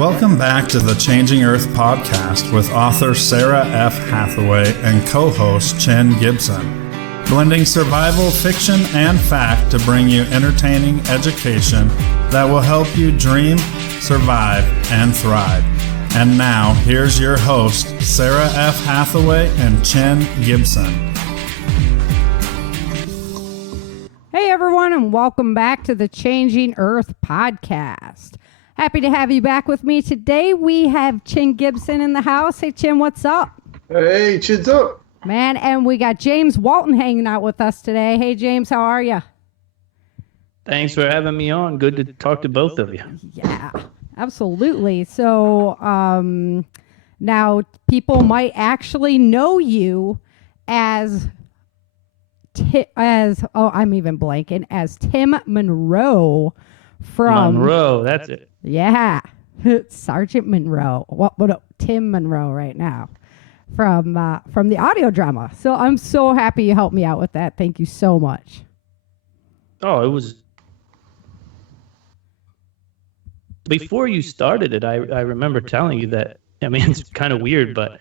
Welcome back to the Changing Earth podcast with author Sarah F. Hathaway and co-host Chen Gibson, blending survival fiction and fact to bring you entertaining education that will help you dream, survive, and thrive. And now, here's your host, Sarah F. Hathaway and Chen Gibson. Hey everyone, and welcome back to the Changing Earth podcast. Happy to have you back with me. Today we have Chen Gibson in the house. Hey Chen, what's up? Hey, chin's up. Man, and we got James Walton hanging out with us today. Hey James, how are you? Thanks for having me on. Good to talk to both of you. Yeah, absolutely. So now people might actually know you as I'm even blanking, as Tim Monroe from Monroe, that's it. Yeah, Sergeant Monroe. What Tim Monroe right now from the audio drama. So I'm so happy you helped me out with that. Thank you so much. Oh, it was before you started it. I remember telling you that. I mean, it's kind of weird, but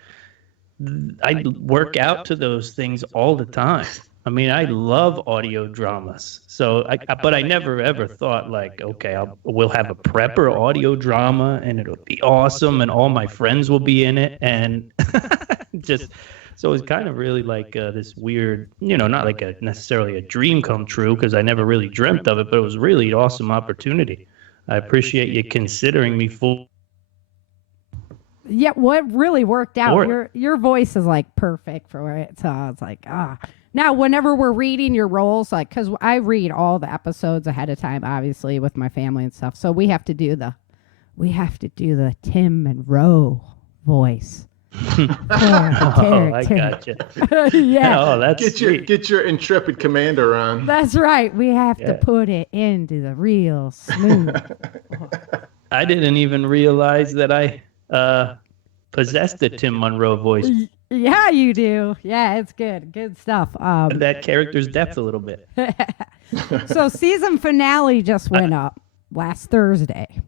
I work out to those things all the time. I mean, I love audio dramas. So, but I never ever thought like, okay, we'll have a prepper audio drama and it'll be awesome and all my friends will be in it. And so it's kind of really like this weird, not like necessarily a dream come true because I never really dreamt of it, but it was really an awesome opportunity. I appreciate you considering me full. Yeah, well, it really worked out. Your voice is like perfect for it. So I was like, Now, whenever we're reading your roles, like, because I read all the episodes ahead of time, obviously, with my family and stuff. So we have to do the Tim Monroe voice. I gotcha. Yeah. Oh, that's get your intrepid commander on. That's right. We have to put it into the real smooth. I didn't even realize that I possessed the Tim Monroe voice. Yeah, you do. Yeah, it's good. Good stuff. That character's depth a little bit. So season finale just went up last Thursday.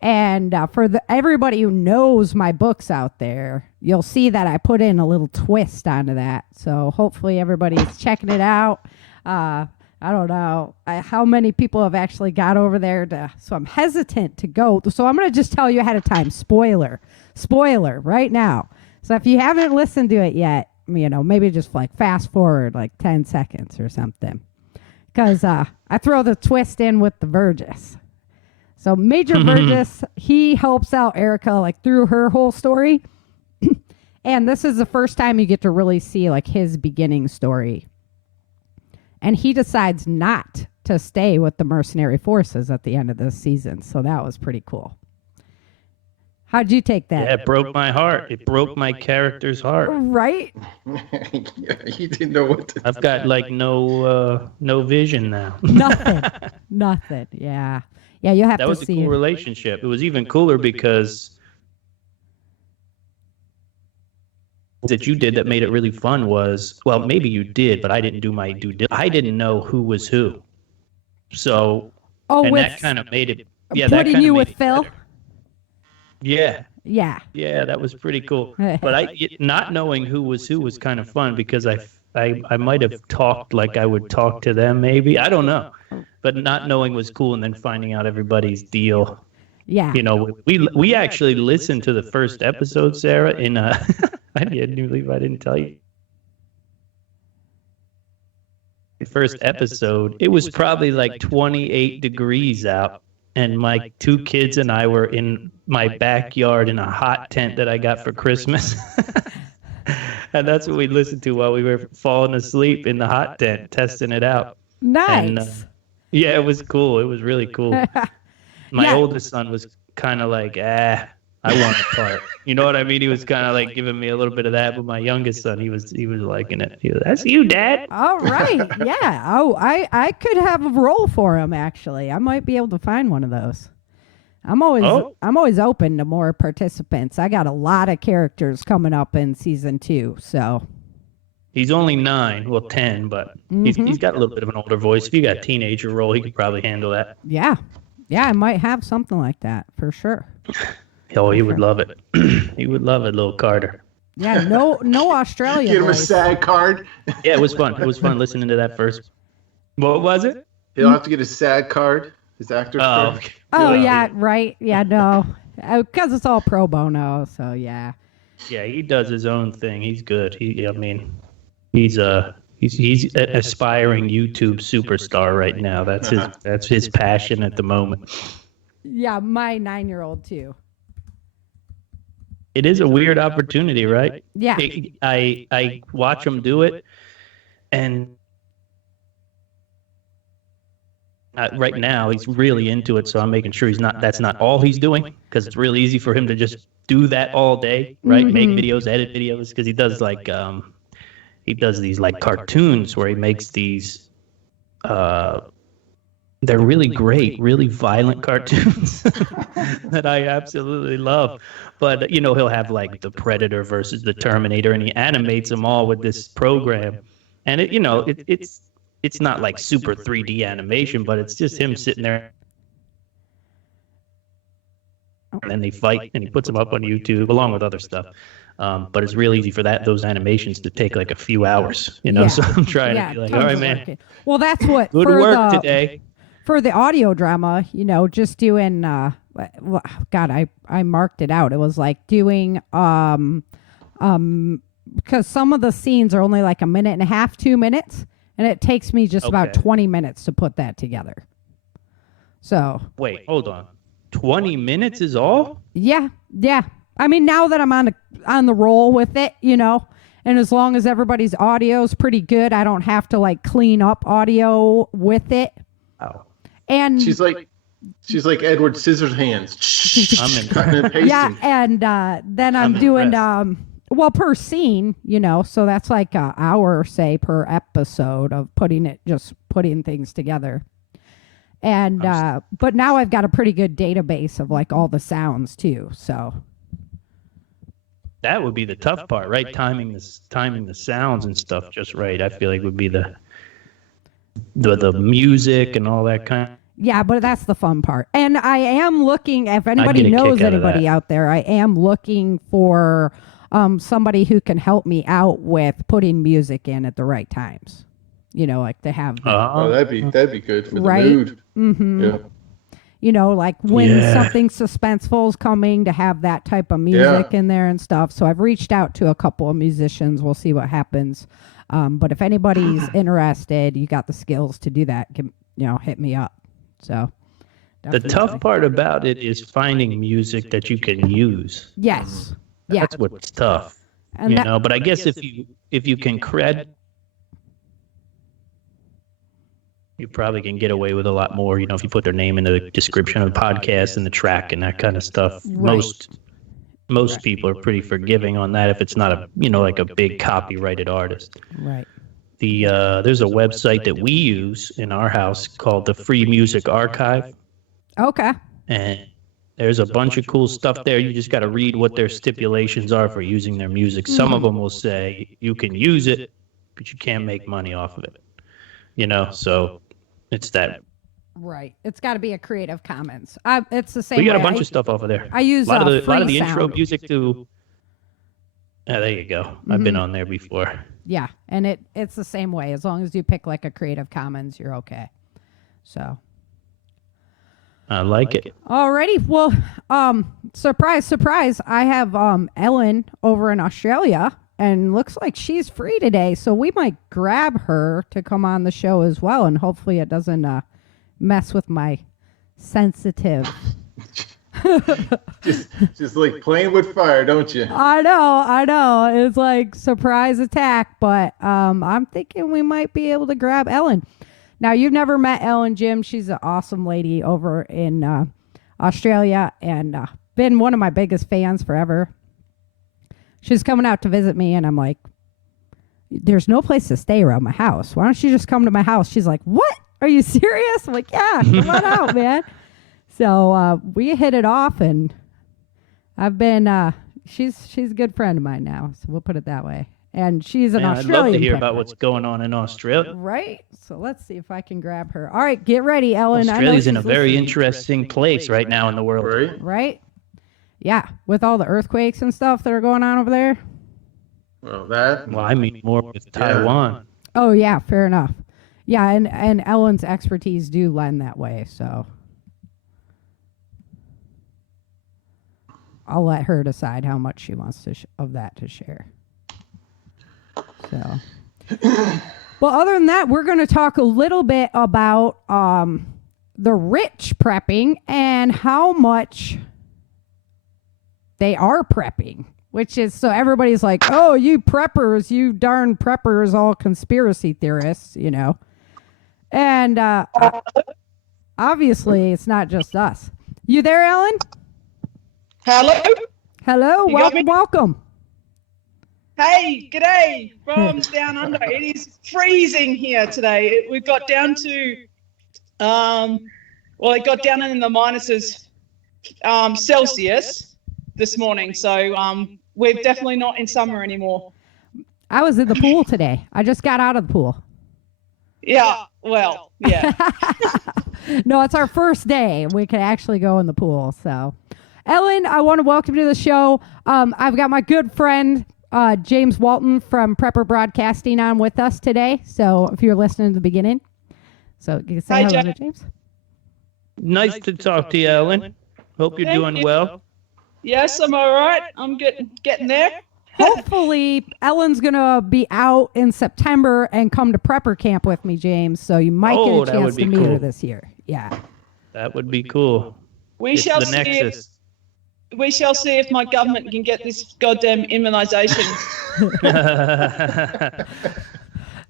And for everybody who knows my books out there, you'll see that I put in a little twist onto that. So hopefully everybody's checking it out. I don't know how many people have actually got over there. So I'm hesitant to go. So I'm going to just tell you ahead of time. Spoiler right now. So if you haven't listened to it yet, maybe just like fast forward like 10 seconds or something. Because I throw the twist in with the Burgess. So Major Burgess, he helps out Erica like through her whole story. And this is the first time you get to really see like his beginning story. And he decides not to stay with the mercenary forces at the end of this season. So that was pretty cool. How'd you take that? Yeah, it broke my heart. It broke my character's heart. Right? Yeah, you didn't know what to I've got like no vision now. Nothing. Yeah. Yeah, you'll have to see. That was a cool relationship. It was even cooler because that you did that made it really fun was, well, maybe you did, but I didn't do my due diligence. I didn't know who was who. So, that kind of made it. Yeah, putting you with Phil. Better. Yeah. Yeah. Yeah, that was pretty cool. But not knowing who was kind of fun because I might have talked like I would talk to them maybe. I don't know. But not knowing was cool and then finding out everybody's deal. Yeah. We actually listened to the first episode, Sarah, in I can't believe I didn't tell you. The first episode, it was probably like 28 degrees out. And my two kids and I were in my backyard in a hot tent that I got for Christmas. And that's what we listened to while we were falling asleep in the hot tent, testing it out. Nice. And, yeah, it was cool. It was really cool. My oldest son was kind of like, I want a part. You know what I mean? He was kind of like giving me a little bit of that. But my youngest son, he was liking it. He was, that's you, Dad. All right. Yeah. Oh, I could have a role for him, actually. I might be able to find one of those. I'm always open to more participants. I got a lot of characters coming up in season 2, so. He's only 9, well 10, but he's got a little bit of an older voice. If you got a teenager role, he could probably handle that. Yeah. Yeah, I might have something like that for sure. Oh, he would love it. He would love it, little Carter. Yeah, no Australian Get him a voice. SAG card. Yeah, it was fun. It was fun listening to that first. What was it? He'll have to get his SAG card, his actor's card. Okay. Oh, yeah, right. Yeah, no. Because it's all pro bono, so yeah. Yeah, he does his own thing. He's good. He's an aspiring YouTube superstar right now. That's his passion at the moment. Yeah, my 9-year-old too. It is a weird opportunity, right? Yeah. I watch him do it, and right now he's really into it. So I'm making sure that's not all he's doing, because it's really easy for him to just do that all day, right? Make videos, edit videos, because he does these like cartoons where he makes these. They're really great, really violent cartoons that I absolutely love. But, he'll have like the Predator versus the Terminator, and he animates them all with this program. And it's not like super 3D animation, but it's just him sitting there. And then they fight, and he puts them up on YouTube along with other stuff. But it's real easy for those animations to take like a few hours, Yeah. So I'm trying to be like, all right, man. Okay. Well, that's what Good work today. For the audio drama, just doing God, I marked it out. It was like doing because some of the scenes are only like a minute and a half, 2 minutes, and it takes me just about 20 minutes to put that together. So wait, hold on. 20 minutes is all? Yeah. I mean, now that I'm on the roll with it, and as long as everybody's audio is pretty good, I don't have to like clean up audio with it. Oh. And she's like Edward Scissorhands. I'm in. Cutting and pasting. Yeah, and then I'm doing per scene, so that's like an hour, say, per episode of putting things together. And but now I've got a pretty good database of like all the sounds too. So that would be the tough part, right? Timing the sounds and stuff just right. I feel like would be the music and all that kind of. Yeah, but that's the fun part. And I am looking, if anybody knows anybody out there, I am looking for somebody who can help me out with putting music in at the right times. Like to have. That'd be good for the right? mood. Mm-hmm. Yeah. Like when something suspenseful is coming, to have that type of music in there and stuff. So I've reached out to a couple of musicians. We'll see what happens. But if anybody's interested, you got the skills to do that, hit me up. So definitely. The tough part about it is finding music that you can use. Yes. Yeah. That's what's tough. And but I guess if you can you probably can get away with a lot more, if you put their name in the description of the podcast and the track and that kind of stuff. Right. Most people are pretty forgiving on that if it's not a like a big copyrighted artist. Right. There's a website that we use in our house called the Free Music Archive. Okay. And there's a bunch of cool stuff there. You just got to read what their stipulations are for using their music. Some of them will say you can use it, but you can't make money off of it. So it's that. Right. It's got to be a Creative Commons. It's the same. We got a bunch of stuff off of there. I use a lot of the sound. intro music too. Yeah, there you go. I've been on there before. Yeah, and it's the same way. As long as you pick like a Creative Commons, you're okay. So. I like it. Alrighty. Well, surprise, surprise. I have Ellen over in Australia, and looks like she's free today. So we might grab her to come on the show as well, and hopefully it doesn't mess with my sensitive. just like playing with fire, don't you? I know. It's like surprise attack, but I'm thinking we might be able to grab Ellen. Now, you've never met Ellen, Jim. She's an awesome lady over in Australia, and been one of my biggest fans forever. She's coming out to visit me, and I'm like, there's no place to stay around my house. Why don't you just come to my house? She's like, what? Are you serious? I'm like, yeah, come on out, man. So we hit it off, and I've been, she's a good friend of mine now, so we'll put it that way. And she's an Australian. I'd love to hear about what's going on in Australia. Right? So let's see if I can grab her. All right, get ready, Ellen. Australia's in a very interesting place right now in the world. Right? Yeah, with all the earthquakes and stuff that are going on over there. Well, that. Well, I mean more with Taiwan. Oh, yeah, fair enough. Yeah, and Ellen's expertise do lend that way, so I'll let her decide how much she wants to of that to share. So, well, other than that, we're going to talk a little bit about the rich prepping and how much they are prepping, which is, so everybody's like, oh, you preppers, you darn preppers, all conspiracy theorists, you know. And obviously, it's not just us. You there, Ellen? Hello. Hello. You got me? Welcome. Hey, g'day from down under. It is freezing here today. We've got down to, it got down in the minuses Celsius this morning. So we're definitely not in summer anymore. I was in the pool today. I just got out of the pool. Yeah, well, yeah. No, it's our first day. We can actually go in the pool. So, Ellen, I want to welcome you to the show. I've got my good friend, James Walton from Prepper Broadcasting on with us today. So if you're listening to the beginning. So you can say hello to James. Nice to talk to you, Ellen. Hope you're doing well. Yes, I'm all right. I'm getting there. Hopefully, Ellen's going to be out in September and come to Prepper Camp with me, James. So you might get a chance to meet her this year. Yeah. That would be cool. We shall see. We shall see if my government can get this goddamn immunization.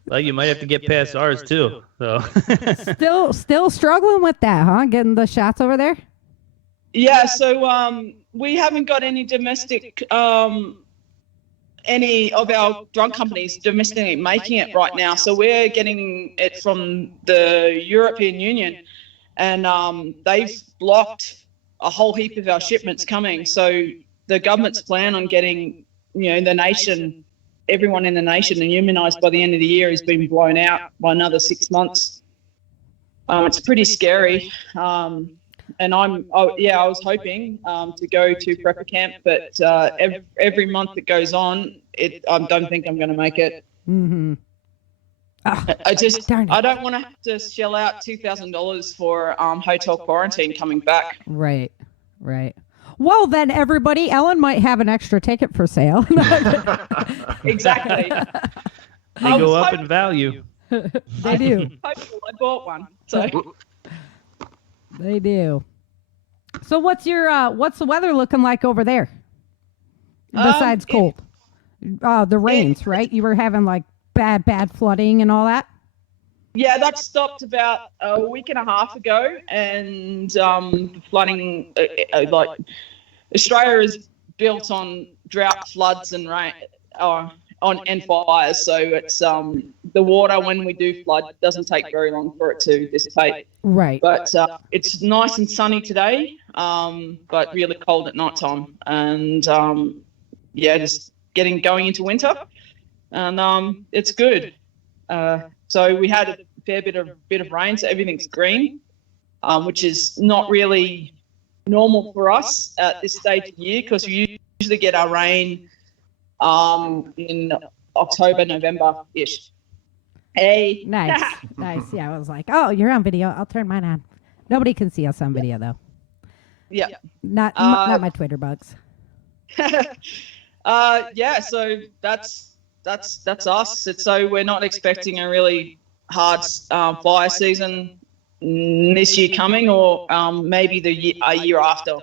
Well, you might have to get past ours too. So still struggling with that, huh? Getting the shots over there? Yeah, so we haven't got any domestic any of our drug companies domestically making it right now. So we're getting it from the European Union, and they've blocked a whole heap of our shipments coming. So the government's plan on getting, the nation, everyone in the nation immunized by the end of the year has been blown out by another 6 months. It's pretty scary. And I was hoping to go to Prepper Camp, but every month that goes on, I don't think I'm going to make it. Mm-hmm. Oh, I don't want to have to shell out $2,000 for hotel quarantine coming back. Right. Well, then, everybody, Ellen might have an extra ticket for sale. Exactly. They go up in value. They do. I bought one. So. They do. So what's the weather looking like over there? Besides cold. The rains, right? You were having like bad flooding and all that? Yeah, that stopped about a week and a half ago, and flooding, like Australia is built on drought, floods, and rain, and fires. So it's the water when we do flood doesn't take very long for it to dissipate. Right. But it's nice and sunny today, but really cold at night time, and just going into winter, and it's good. So we had a fair bit of rain, so everything's green, which is not really normal for us at this stage of the year, because we usually get our rain in October, November-ish. Hey. Nice. Yeah, I was like, oh, you're on video. I'll turn mine on. Nobody can see us on video, though. Yeah. Not my Twitter bugs. So that's us. So we're not expecting a really hard fire season this year coming, or maybe a year after,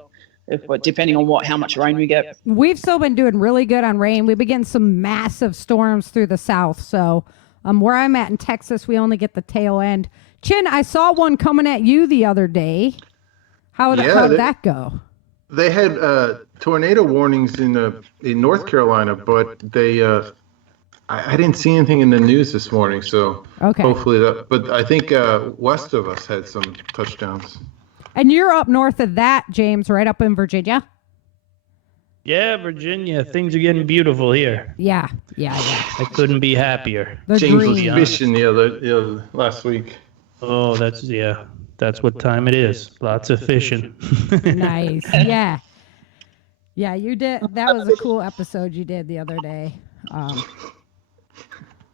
depending on how much rain we get. We've still been doing really good on rain. We've been getting some massive storms through the south. So where I'm at in Texas, we only get the tail end. Chin, I saw one coming at you the other day. How'd that go? They had tornado warnings in North Carolina, but they I didn't see anything in the news this morning. So hopefully but I think west of us had some touchdowns. And you're up north of that, James, right up in Virginia? Yeah, Virginia. Things are getting beautiful here. Yeah. I couldn't be happier. James was fishing the other last week. Oh, that's what time it is. Lots of fishing. Nice. Yeah. Yeah, you did. That was a cool episode you did the other day.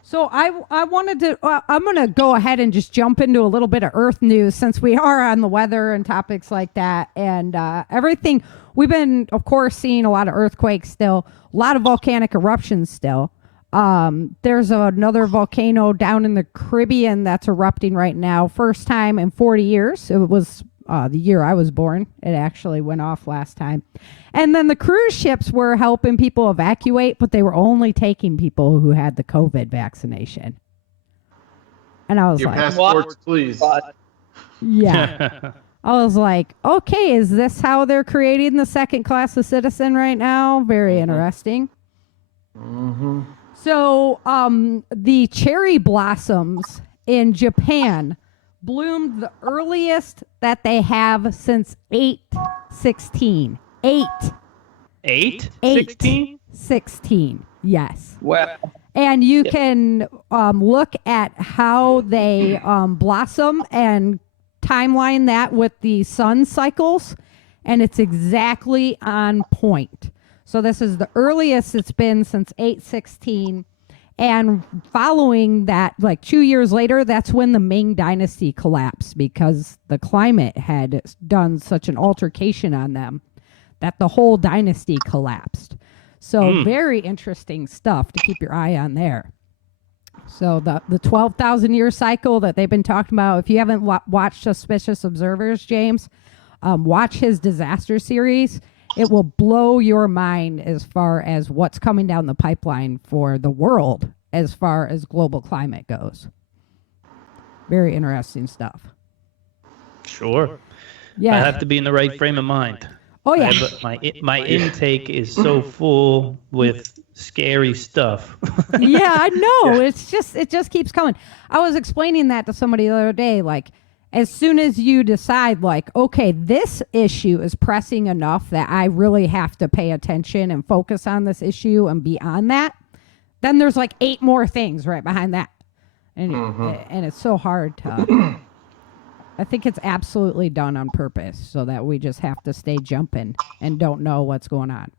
So I wanted to, I'm going to go ahead and just jump into a little bit of Earth news since we are on the weather and topics like that. And everything, we've been, of course, seeing a lot of earthquakes still, a lot of volcanic eruptions still. There's another volcano down in the Caribbean that's erupting right now. First time in 40 years. It was the year I was born. It actually went off last time. And then the cruise ships were helping people evacuate, but they were only taking people who had the COVID vaccination. And I was Your like, passports, please. Yeah. I was like, okay, is this how they're creating the second class of citizen right now? Very interesting. Mm-hmm. So the cherry blossoms in Japan bloomed the earliest that they have since 816. 16? Yes. Wow. And you can look at how they blossom and timeline that with the sun cycles, and it's exactly on point. So this is the earliest it's been since 816. And following that, like 2 years later, that's when the Ming Dynasty collapsed because the climate had done such an altercation on them that the whole dynasty collapsed. So very interesting stuff to keep your eye on there. So the 12,000 year cycle that they've been talking about, if you haven't watched Suspicious Observers, James, watch his disaster series. It will blow your mind as far as what's coming down the pipeline for the world as far as global climate goes. Very interesting stuff. Sure. Yeah. I have to be in the right frame of mind. Oh, yeah. My intake is so full with scary stuff. Yeah, I know. It just keeps coming. I was explaining that to somebody the other day, like, as soon as you decide, like, okay, this issue is pressing enough that I really have to pay attention and focus on this issue and be on that, then there's like 8 more things right behind that. And and it's so hard to... I think it's absolutely done on purpose so that we just have to stay jumping and don't know what's going on.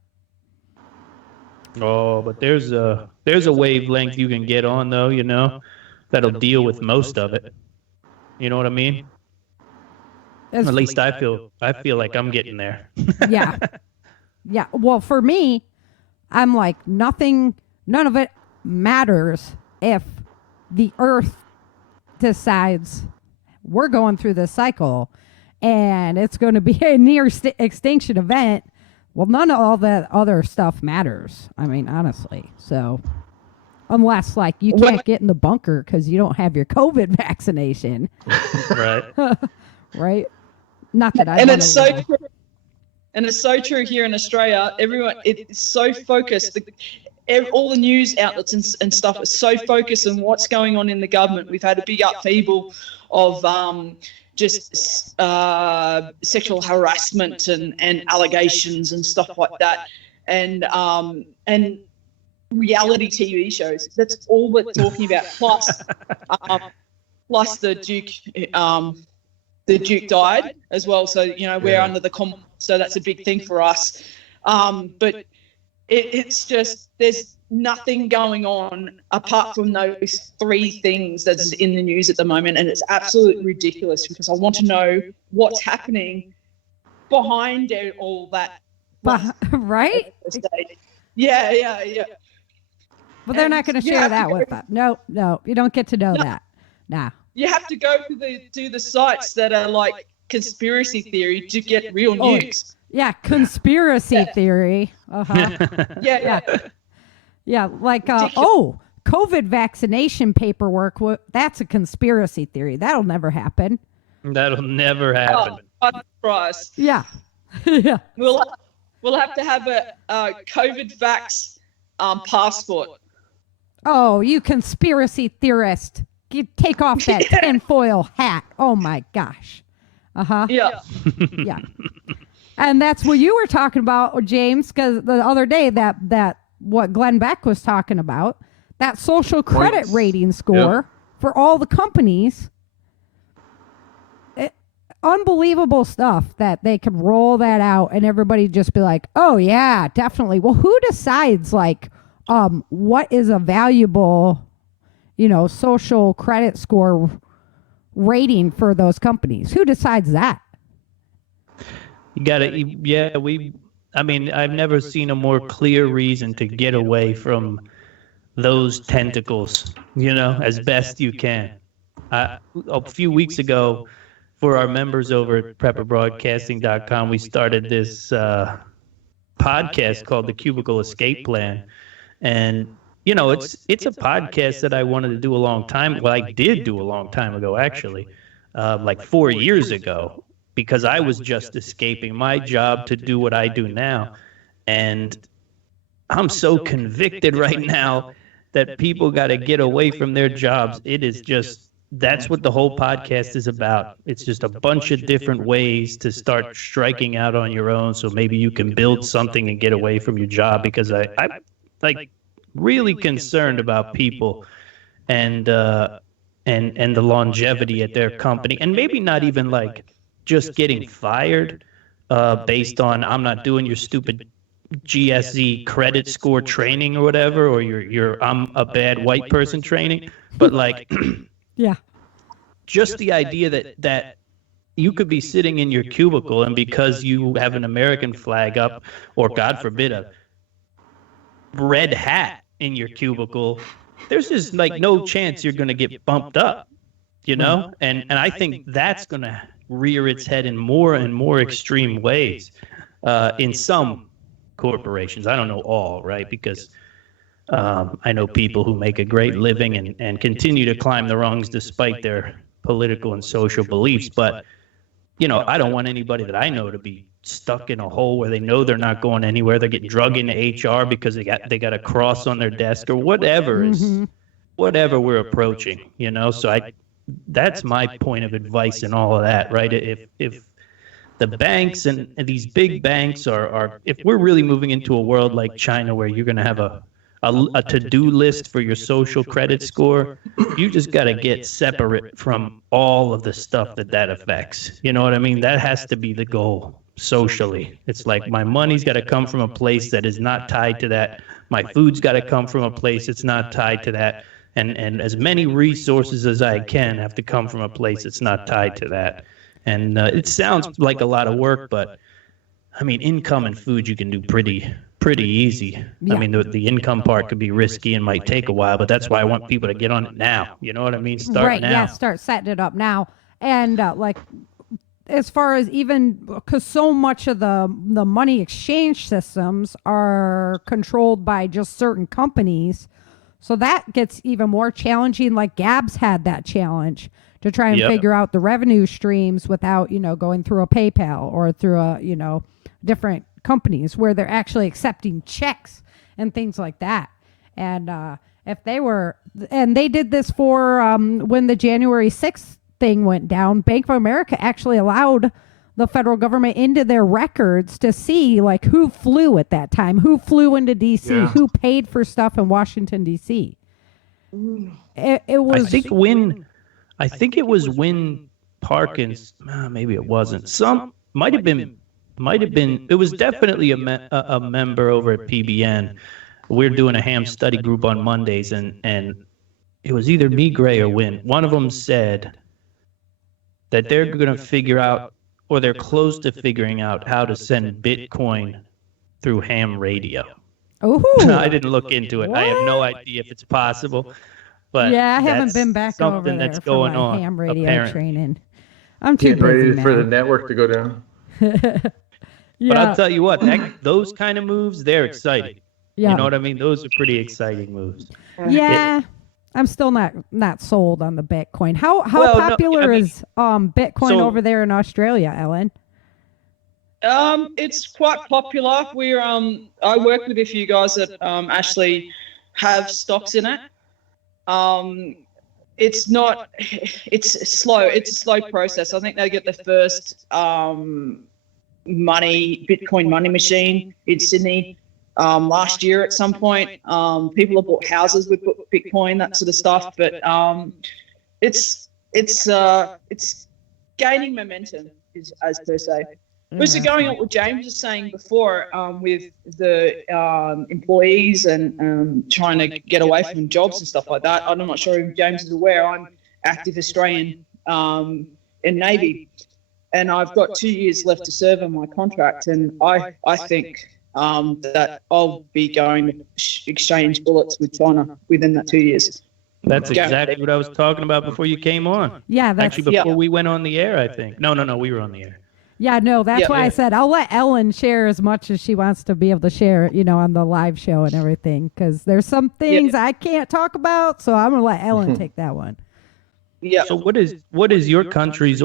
Oh, but there's a wavelength you can get on, though, you know, that'll deal with most of it. You know what I mean? At least I feel like I'm getting there. Yeah. Yeah. Well, for me, I'm like, none of it matters if the Earth decides we're going through this cycle and it's going to be a near extinction event. Well, none of all that other stuff matters. I mean, honestly. So unless like you can't get in the bunker because you don't have your COVID vaccination. Right. Right. Not that I. And it's so true. And it's so true here in Australia. Everyone, it's so focused. All the news outlets and stuff are so focused on what's going on in the government. We've had a big upheaval of just sexual harassment and allegations and stuff like that, and reality TV shows. That's all we're talking about. Plus the Duke. The Duke died as well, so you know we're under the so that's a big thing for us. But it's just there's nothing going on apart from those 3 things that's in the news at the moment, and it's absolutely ridiculous because I want to know what's happening behind all that. Right? Yeah. But they're not going to share that with us. No, you don't get to know that. Nah. You have to go to the sites that are like conspiracy theory to get real news. Yeah, conspiracy theory. Uh-huh. Yeah, like, COVID vaccination paperwork, that's a conspiracy theory. That'll never happen. That'll never happen. I'm surprised. Yeah. Yeah. We'll have to have a COVID vax passport. Oh, you conspiracy theorist. You take off that tinfoil hat. Oh, my gosh. Uh-huh. Yeah. Yeah. And that's what you were talking about, James, because the other day that what Glenn Beck was talking about, that social credit rating score for all the companies. unbelievable stuff that they could roll that out and everybody just be like, oh yeah, definitely. Well, who decides like what is a valuable, social credit score rating for those companies? Who decides that? You got to, yeah, I've never seen a more clear reason to get away from those tentacles, as best you can. A few weeks ago, for our members over at prepperbroadcasting.com, we started this podcast called the Cubicle Escape Plan. And, it's a podcast that I wanted to do a long time. Well, I did do a long time ago, actually, like 4 years ago, because I was just escaping my job to do what I do now. And I'm so convicted right now that people got to get away from their jobs. It is just, that's what the whole podcast is about. It's just a bunch of different ways to start striking out on your own, so maybe you can build something and get away from your job, because I'm like really concerned about people and the longevity at their company, and maybe not even like just getting fired based on I'm not doing your stupid GSE credit score training or whatever, or your I'm a bad white person training, but like yeah, just the idea that you could be sitting in your cubicle, and because you have an American flag up, or God forbid a red hat in your cubicle, there's just like no chance you're going to get bumped up, and I think that's going to rear its head in more and more extreme ways in some corporations. I don't know all, right? Because I know people who make a great living and continue to climb the rungs despite their political and social beliefs. But, I don't want anybody that I know to be stuck in a hole where they know they're not going anywhere. They're getting drug into HR because they got a cross on their desk or whatever whatever we're approaching, So that's my point of advice in all of that, right? If the banks and these big banks are if we're really moving into a world like China where you're going to have a to-do list for your social credit score, you just got to get separate from all of the stuff that affects. You know what I mean? That has to be the goal socially. It's like my money's got to come from a place that is not tied to that. My food's got to come from a place that's not tied to that. And as many resources as I can have to come from a place that's not tied to that. And it sounds like a lot of work, but I mean, income and food you can do pretty easy. Yeah. I mean, the income part could be risky and might take a while, but that's why I want people to get on it now. You know what I mean? Start now. Yeah, start setting it up now. And as far as even, because so much of the money exchange systems are controlled by just certain companies. So that gets even more challenging. Like Gabs had that challenge to try and figure out the revenue streams without, going through a PayPal or through a, different companies where they're actually accepting checks and things like that. And if they were, and they did this for when the January 6th thing went down, Bank of America actually allowed the federal government into their records to see like who flew at that time, who flew into DC, who paid for stuff in Washington, DC. It was. I think it was Win Parkins. Maybe it wasn't. Some might have been. It was definitely a member over at PBN. We're doing a ham study group on Mondays, and it was either me, Gray, or Win. One of them said that they're going to figure out, or they're close to figuring out, how to send Bitcoin through ham radio. Oh, I didn't look into it. What? I have no idea if it's possible. But yeah, I haven't been back over there that's going for my on, ham radio apparently. Training. I'm too getting busy, ready man. for the network to go down. Yeah. But I'll tell you what, those kind of moves, they're exciting. Yeah. You know what I mean? Those are pretty exciting moves. Yeah. I'm still not sold on the Bitcoin. How popular is Bitcoin over there in Australia, Ellen? It's quite popular. We're I work with a few guys that actually have stocks in it. It's slow. It's a slow process. I think they get the first Bitcoin money machine in Sydney last year at some point. People have bought houses with Bitcoin, that sort of stuff. But it's gaining momentum, is as per se. Which is going on what James was saying before, with the employees and trying to get away from jobs and stuff like that. I'm not sure if James is aware. I'm active Australian in Navy, and I've got 2 years left to serve on my contract, and I think that I'll be going to exchange bullets with China within that 2 years. That's exactly what I was talking about before you came on. Yeah, actually before we went on the air, I think. No, we were on the air. Yeah, no, that's why I said I'll let Ellen share as much as she wants to be able to share, on the live show and everything, because there's some things I can't talk about, so I'm going to let Ellen take that one. Yeah. So what is your country's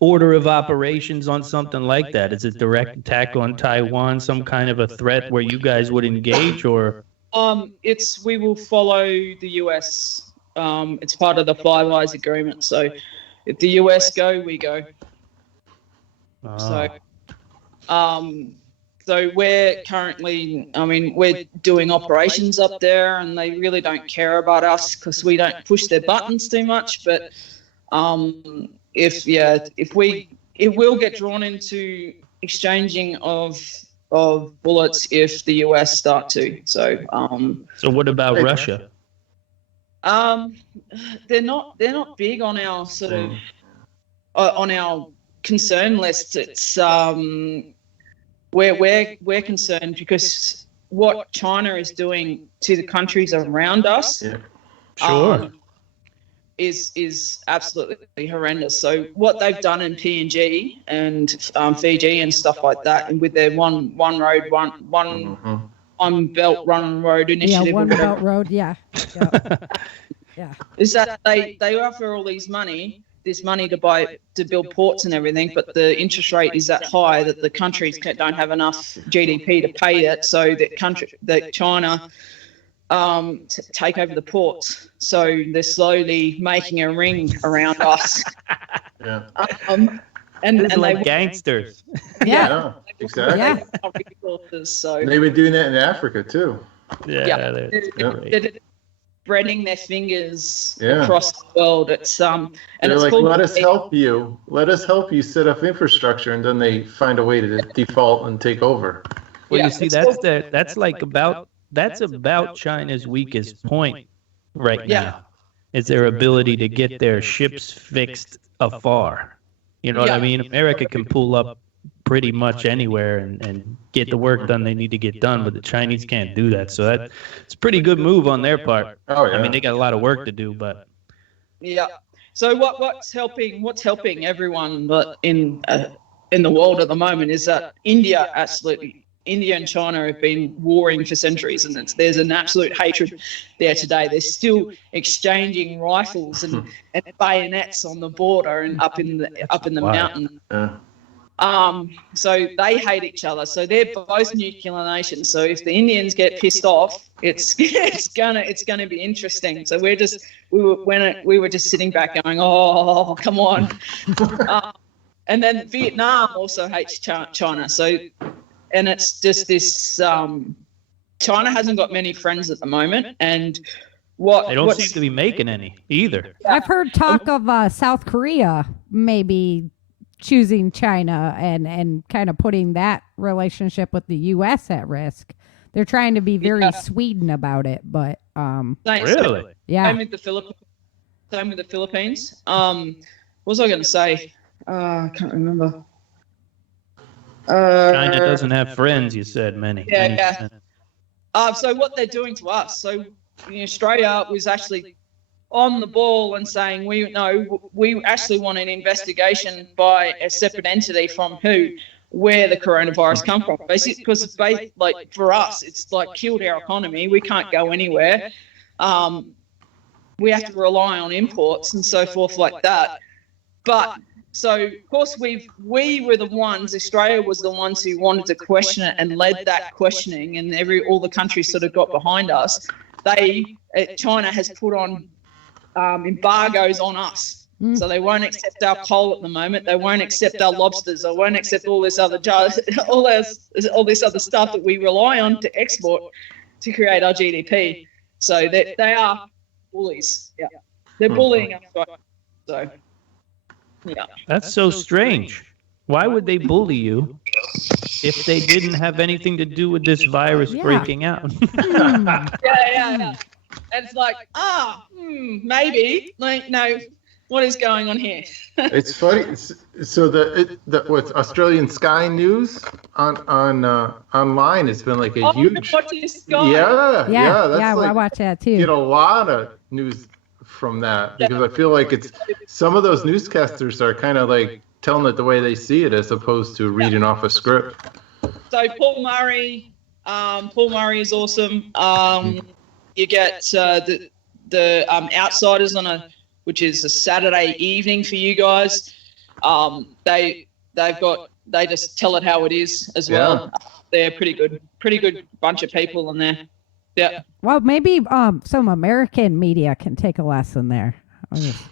order of operations on something like that? Is it direct attack on Taiwan, some kind of a threat where you guys would engage, or? We will follow the US. It's part of the Five Eyes Agreement. So if the US go, we go. So we're currently, we're doing operations up there, and they really don't care about us because we don't push their buttons too much. But it will get drawn into exchanging of bullets if the US start to. So what about Russia? They're not big on our sort of on our concern list. It's we're concerned because what China is doing to the countries around us is absolutely horrendous. So what they've done in PNG and Fiji and stuff like that, and with their one road, one belt, one road initiative. Yeah, one belt road. Yeah. Yeah. Is that they offer all this money to build ports and everything, but the interest rate is that high that the countries don't have enough GDP to pay it, so that China take over the ports. So they're slowly making a ring around us. Yeah. And like gangsters. Yeah, exactly. Yeah. So they've been doing that in Africa too. They're spreading their fingers across the world. It's and they're it's like, cool. let us help you set up infrastructure, and then they find a way to default and take over. Well, you see, that's about China's weakest point right now. Is their ability to get their ships fixed afar. You know what I mean? America can pull up pretty much anywhere and get the work done they need to get done, but the Chinese can't do that. So it's a pretty good move on their part. Oh, yeah. I mean, they got a lot of work to do, but So what's helping everyone in the world at the moment is that India and China have been warring for centuries, and there's an absolute hatred there today. They're still exchanging rifles and bayonets on the border and up in the mountain. So they hate each other. So they're both nuclear nations. So if the Indians get pissed off, it's gonna be interesting. So we were just sitting back going, oh, come on. And then Vietnam also hates China. So, and it's just this. China hasn't got many friends at the moment, and they don't seem to be making any either. I've heard talk of South Korea maybe choosing China and kind of putting that relationship with the U.S. at risk. They're trying to be very Sweden about it, but really, yeah. Same with the Philippines. What was I going to say? I can't remember. China doesn't have friends. You said many. Yeah. So what they're doing to us? So Australia was actually on the ball and saying we actually want an investigation by a separate entity from where the coronavirus come from. Basically, because like for us, it's like killed our economy. We can't go anywhere. We have to rely on imports and so forth like that. But so of course we were the ones. Australia was the ones who wanted to question it and led that questioning, and all the countries sort of got behind us. China has put on embargoes on us. So they won't accept our coal at the moment. They won't accept our lobsters. They won't accept all this other all this other stuff that we rely on to export to create our GDP. So they are bullies. Yeah, they're bullying us. Right? So Yeah. That's so strange. Why would they bully you if they didn't have anything to do with this virus breaking out? Yeah. And it's like, maybe. Like, no, what is going on here? It's funny. So what's Australian Sky News online has been like a huge. Yeah. That's like, I watch that too. Get a lot of news from that because I feel like it's some of those newscasters are kind of like telling it the way they see it as opposed to reading off a script. So Paul Murray is awesome. You get the Outsiders which is a Saturday evening for you guys. They just tell it how it is as well. They're pretty good bunch of people in there. Yeah. Well, maybe some American media can take a lesson there. I'm just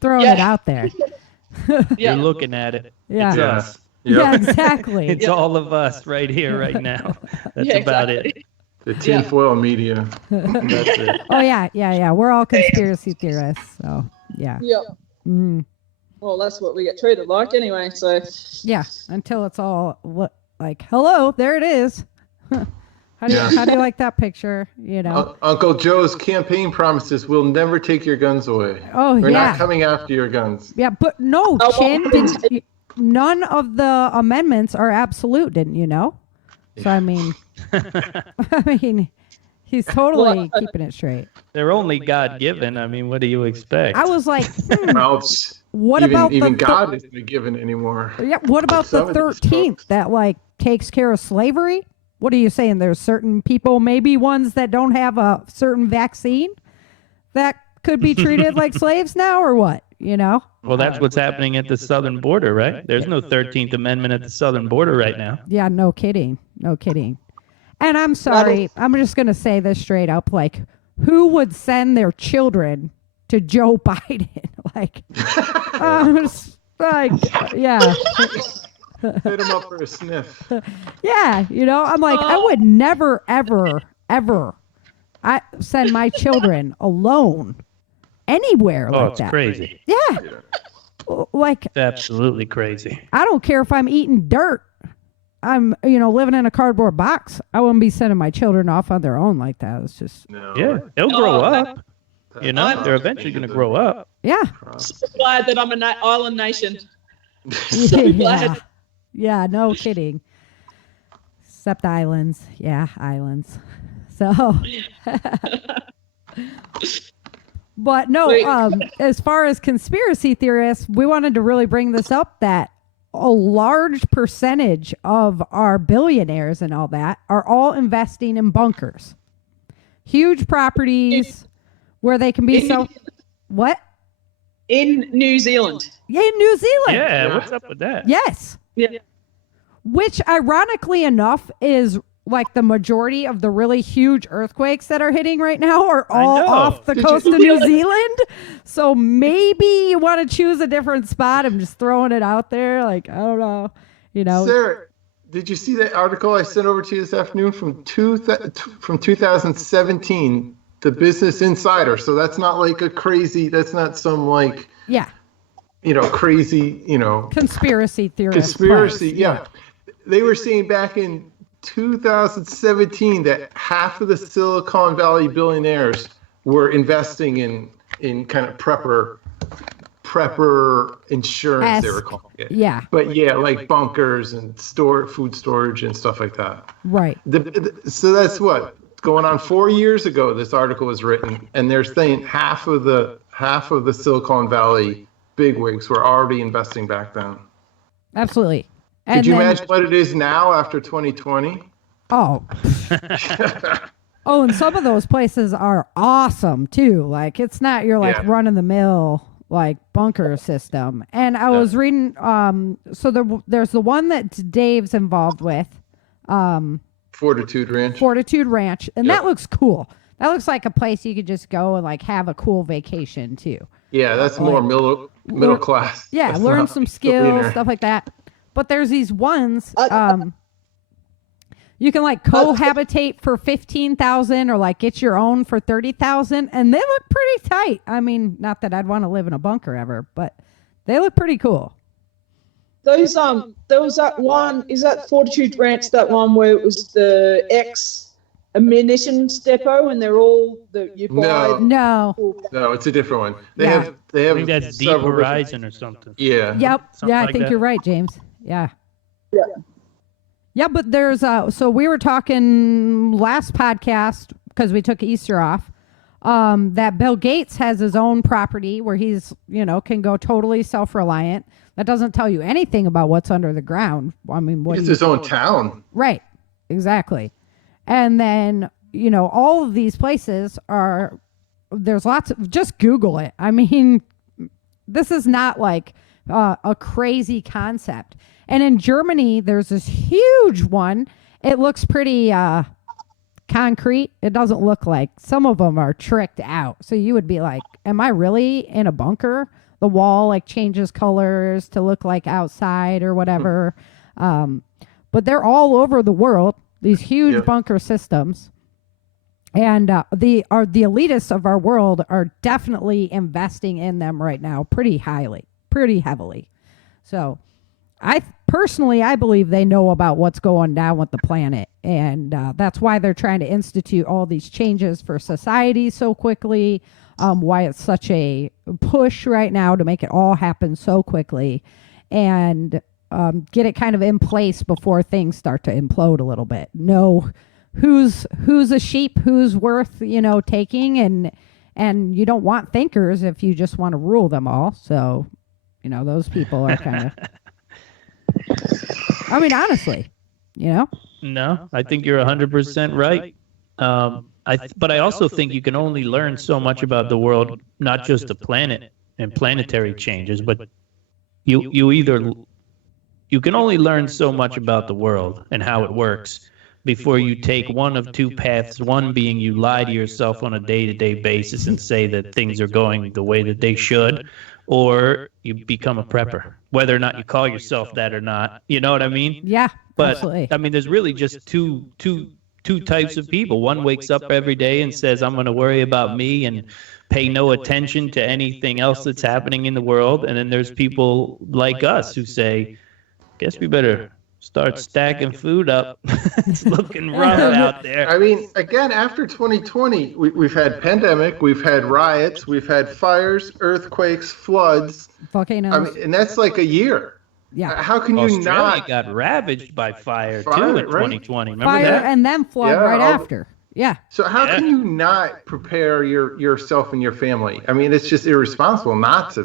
throwing it out there. You're looking at it. Yeah. It's us. Yeah, exactly. It's all of us right here, right now. That's about it. The tinfoil media. That's it. Oh, yeah. We're all conspiracy theorists, so, yeah. Yeah. Mm. Well, that's what we get treated like anyway, so. Yeah, until it's all like, hello, there it is. How do you like that picture? You know, Uncle Joe's campaign promises will never take your guns away. Oh, We're not coming after your guns. Yeah, but no, Chin, none of the amendments are absolute, didn't you know? So I mean, he's totally keeping it straight. They're only God-given. I mean, what do you expect? I was like, what about even God isn't given anymore? Yeah, what about the 13th that like takes care of slavery? What are you saying? There's certain people, maybe ones that don't have a certain vaccine that could be treated like slaves now, or what? You know? Well, that's what's happening at the southern border, right? There's no 13th Amendment at the southern border right now. Yeah, no kidding. And I'm sorry, I'm just going to say this straight up. Like, who would send their children to Joe Biden? Yeah. Hit him up for a sniff. Yeah, you know, I'm like, I would never, ever send my children alone anywhere like that. Oh, it's crazy. Yeah. Like, it's absolutely crazy. I don't care if I'm eating dirt. I'm, living in a cardboard box. I wouldn't be sending my children off on their own like that. It's just... No. Yeah, they'll grow up. They're eventually going to grow up. Yeah. So glad that I'm an island nation. So glad. Yeah, no kidding. Except islands. Yeah, islands. So... But no, as far as conspiracy theorists, we wanted to really bring this up that a large percentage of our billionaires and all that are all investing in bunkers. Huge properties where they can be What? In New Zealand. Yeah, in New Zealand. Yeah, what's up with that? Yes. Yeah. Which, ironically enough, is like the majority of the really huge earthquakes that are hitting right now are all off the coast of New Zealand. So maybe you want to choose a different spot. I'm just throwing it out there. Like, I don't know. Sarah, did you see that article I sent over to you this afternoon from 2017, the Business Insider? So that's not like that's not some like, crazy, conspiracy theorist. Conspiracy, yeah. They were saying back in 2017 that half of the Silicon Valley billionaires were investing in kind of prepper insurance, they were calling it. Yeah. But like bunkers and food storage and stuff like that. Right. So that's what going on 4 years ago. This article was written, and they're saying half of the Silicon Valley bigwigs were already investing back then. Absolutely. Could you imagine what it is now after 2020? Oh. And some of those places are awesome too. Like, it's not your run of the mill like bunker system. And I was reading there's the one that Dave's involved with, Fortitude Ranch, and that looks cool. That looks like a place you could just go and like have a cool vacation too. Yeah, that's more middle class. Yeah, learn some skills, stuff like that. But there's these ones you can like cohabitate for $15,000 or like get your own for $30,000, and they look pretty tight. I mean, not that I'd want to live in a bunker ever, but They look pretty cool. Those there was that one. Is that Fortitude Ranch? That one where it was the ex-ammunitions depot, and they're all you buy. No, it's a different one. They Yeah. have. I think that's Deep Horizon or something. Yeah. Yep. Something I like think that. you're right, James. Yeah. Yeah. Yeah, but there's so we were talking last podcast because we took Easter off. That Bill Gates has his own property where he's, can go totally self-reliant. That doesn't tell you anything about what's under the ground. I mean, It's his own town. Right. Exactly. And then, all of these places there's lots of, just Google it. I mean, this is not like a crazy concept. And in Germany, there's this huge one. It looks pretty concrete. It doesn't look like, some of them are tricked out. So you would be like, am I really in a bunker? The wall changes colors to look like outside or whatever. But they're all over the world, these huge bunker systems. And the elitists of our world are definitely investing in them right now pretty heavily. So I believe they know about what's going down with the planet. And that's why they're trying to institute all these changes for society so quickly, why it's such a push right now to make it all happen so quickly and get it kind of in place before things start to implode a little bit. Know who's a sheep, who's worth, taking, and you don't want thinkers if you just want to rule them all. So, those people are kind of I mean, honestly, No, I think you're 100% right. But I also think you can only learn so much about the world, not just the planet and planetary changes, but you can only learn so much about the world and how it works before you take one of two paths, one being you lie to yourself on a day-to-day basis and say that things are going the way that they should, or you become a prepper, whether or not you call yourself that or not. You know what I mean? Yeah, but absolutely. I mean, there's really just two types of people. One wakes up every day and says, I'm going to worry about me and pay no attention to anything else that's happening in the world. And then there's people like us who say, guess we better start stacking food up. It's looking rough out there. I mean, again, after 2020, we've had pandemic, we've had riots, we've had fires, earthquakes, floods, volcanoes. I mean, and that's like a year. Yeah. How can you Australia not? got ravaged by fire too in 2020. Remember Fire that? and then flood right after. Yeah. So how can you not prepare yourself and your family? I mean, it's just irresponsible not to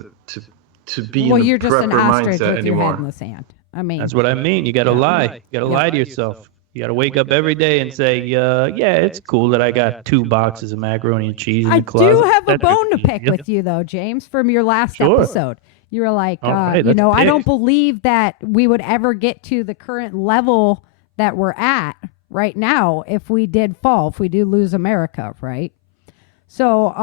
be in the you're just an prepper ostrich mindset with your head in anymore. the sand. I mean, That's what I mean. You got to lie. You got to lie to yourself. You got to wake up every day and say, yeah, it's cool that I got 2 boxes of macaroni and cheese in the closet. I do have a That's bone to good. pick with you, though, James, from your last Sure. episode. You were like, All right, let's I pick. don't believe that we would ever get to the current level that we're at right now if we did fall, if we do lose America, right? So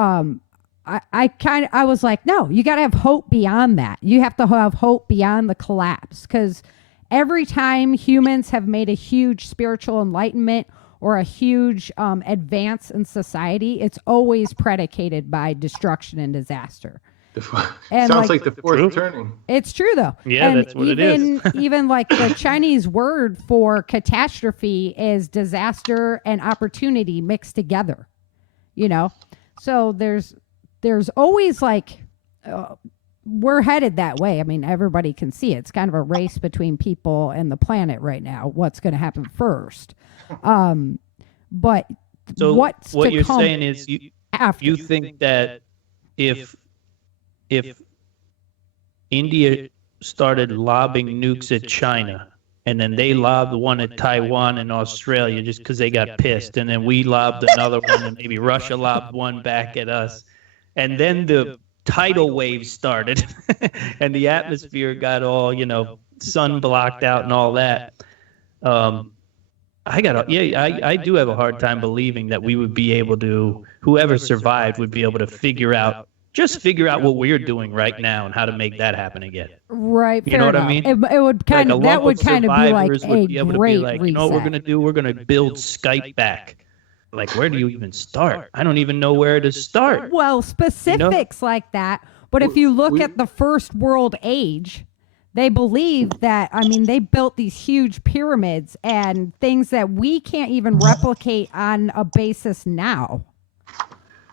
I was like, no, you got to have hope beyond that. You have to have hope beyond the collapse, because every time humans have made a huge spiritual enlightenment or a huge advance in society, it's always predicated by destruction and disaster. And Sounds like the fourth turning. It's true, though. Yeah, and that's what it is. Even like the Chinese word for catastrophe is disaster and opportunity mixed together, So there's always we're headed that way. I mean, everybody can see it. It's kind of a race between people and the planet right now. What's going to happen first? But So what's what to you're come saying is after? you think that if India started lobbing nukes at China, and then they lobbed one at Taiwan and Australia just because they got pissed, and then we lobbed another one, and maybe Russia lobbed one back at us, and then the tidal wave started, and the atmosphere got all sun blocked out and all that. I do have a hard time believing that we would be able to, whoever survived would be able to figure out what we're doing right now and how to make that happen again. Right. You know what I mean? It would kind of, that would kind of be like a be able great to be like, reset. you know what we're going to do? We're going to build Skype back. Like, where do you even start? I don't even know where to start. Well, specifics like that, But if you look at the first world age, they believe that, I mean, they built these huge pyramids and things that we can't even replicate on a basis now.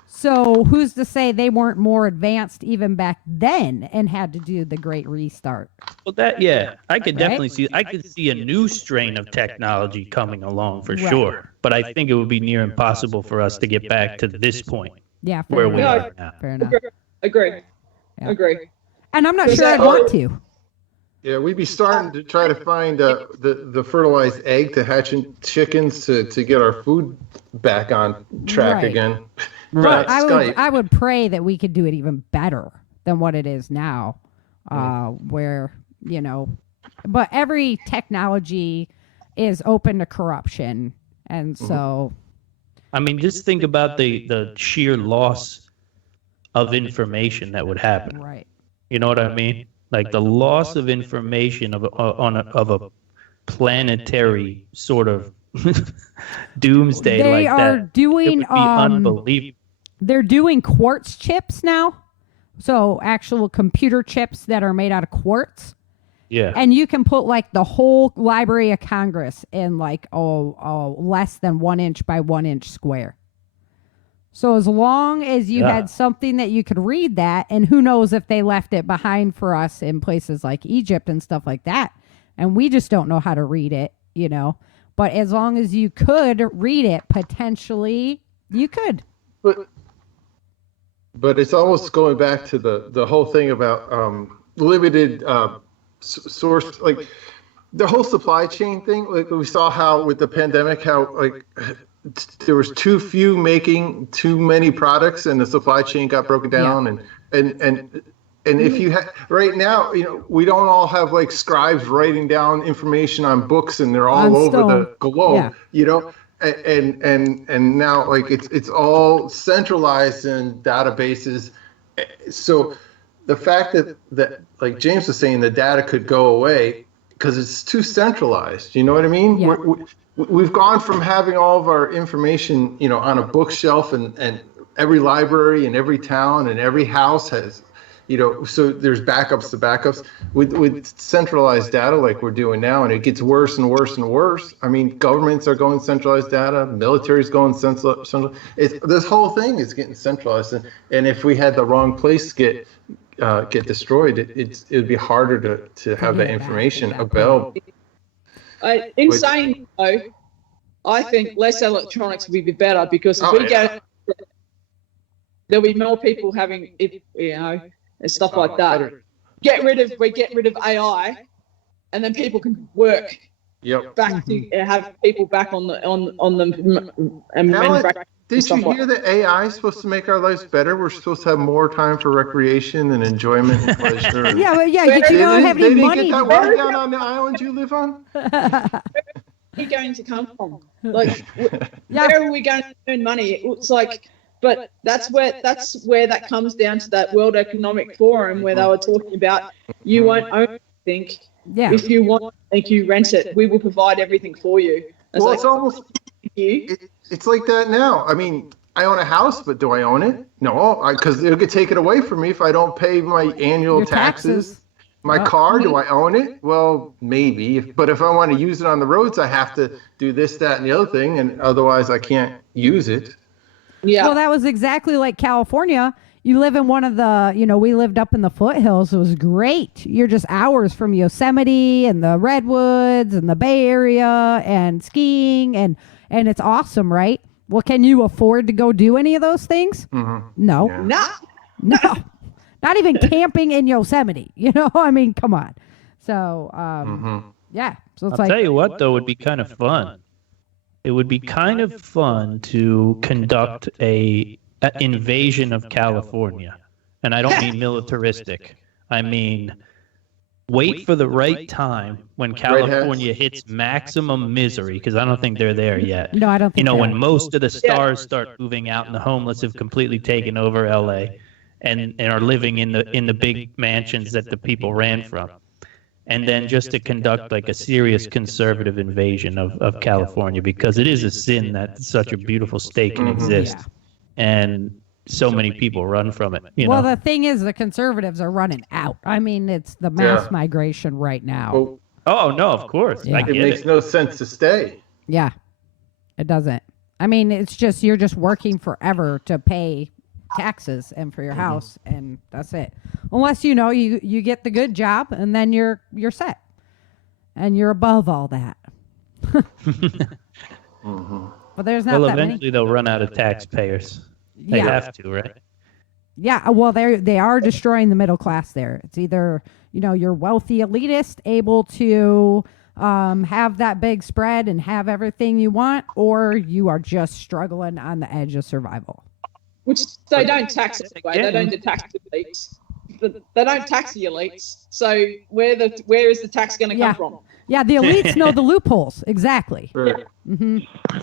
So who's to say they weren't more advanced even back then and had to do the great restart? Well, I could definitely see. I could see a new strain of technology coming along for sure. But I think it would be near impossible for us to get back to this point. Yeah, where we are now. Fair enough. Agree. Yeah. Agree. And I'm not sure I'd want to. Yeah, we'd be starting to try to find the fertilized egg to hatch chickens to get our food back on track again. Right. I would pray that we could do it even better than what it is now, where, you know, but every technology is open to corruption. And so. I mean, just think about the sheer loss of information that would happen. Right. You know what I mean? Like the loss of information of a planetary sort of doomsday they like that. They are doing unbelievable. They're doing quartz chips now. So actual computer chips that are made out of quartz. Yeah. And you can put like the whole Library of Congress in like less than 1 inch by 1 inch square. So as long as you had something that you could read that, and who knows if they left it behind for us in places like Egypt and stuff like that. And we just don't know how to read it, you know. But as long as you could read it, potentially you could. But it's almost going back to the whole thing about limited source, like the whole supply chain thing. Like we saw how with the pandemic, how like there was too few making too many products, and the supply chain got broken down. And if you right now, you know, we don't all have like scribes writing down information on books, and they're all over the globe. You know. And now like it's all centralized in databases. So the fact that like James was saying, the data could go away because it's too centralized. You know what I mean? Yeah. We've gone from having all of our information, you know, on a bookshelf, and every library and every town and every house has, you know, so there's backups to backups with centralized data like we're doing now, and it gets worse and worse and worse. I mean, governments are going centralized data, military's going centralized. This whole thing is getting centralized, and if we had the wrong place get destroyed, it'd be harder to have that information available. In saying though, I think less electronics would be better, because if we get, there'll be more people having it, you know, and stuff like that. We get rid of AI, and then people can work back to have people back on the and manufacturing. Did you hear that AI is supposed to make our lives better? We're supposed to have more time for recreation and enjoyment and pleasure. Did you don't have any money? They didn't get that word down on the island you live on? Where are we going to come from? Like, where are we going to earn money? It's like, but that's where that comes down to that World Economic Forum where they were talking about you won't own anything. Yeah. If you want anything, you rent it. We will provide everything for you. Well, it's almost it's like that now. I mean, I own a house, but do I own it? No, because they'll get taken away from me if I don't pay my annual taxes. My car, do I own it? Well, maybe. But if I want to use it on the roads, I have to do this, that, and the other thing, and otherwise I can't use it. Yeah. Well, that was exactly like California. You live in one of the, you know, we lived up in the foothills. It was great. You're just hours from Yosemite and the Redwoods and the Bay Area and skiing, and it's awesome, right? Well, can you afford to go do any of those things? Mm-hmm. No. Yeah. No. Not even camping in Yosemite. You know, I mean, come on. So, yeah. So it's I'll tell you what, though, would be kind of fun. It would be kind of fun to conduct an invasion of California. And I don't mean militaristic. I mean, wait for the right time when California hits maximum misery, because I don't think they're there yet. No, I don't think when most of the stars start moving out and the homeless have completely taken over LA and are living in the big mansions that the people ran from. And then just to conduct like a serious conservative invasion of California, because it is a sin that such a beautiful state can exist. And so many people run from it. Well, the thing is, the conservatives are running out. I mean, it's the mass migration right now. Well, oh no, of course, Yeah. it makes no sense to stay. Yeah, it doesn't. I mean, it's just you're just working forever to pay taxes and for your house, and that's it. Unless you get the good job, and then you're set, and you're above all that. But there's not that eventually many. they'll run out of taxpayers. They have to, right? Yeah, well, they are destroying the middle class there. It's either you're wealthy elitist able to have that big spread and have everything you want, or you are just struggling on the edge of survival. Which they don't tax anyway. They don't tax the elites. They don't tax the elites. So where is the tax going to come from? Yeah, the elites know the loopholes. Exactly. Right.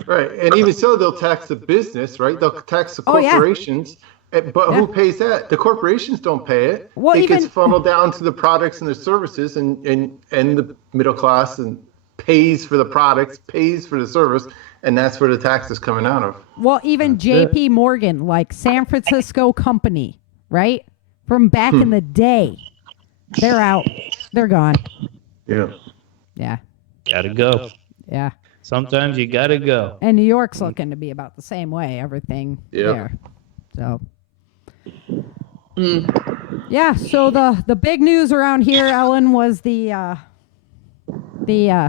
Right. And even so, they'll tax the business, right? They'll tax the corporations. But who pays that? The corporations don't pay it. Well, it gets funneled down to the products and the services, and the middle class and pays for the products, pays for the service, and that's where the tax is coming out of. Well, even J.P. Morgan, like San Francisco company, right? From back in the day, they're out. They're gone. Yeah. Yeah. Gotta go. Yeah. Sometimes you gotta go. And New York's looking to be about the same way. Everything there. So. Yeah. So the big news around here, Ellen, was the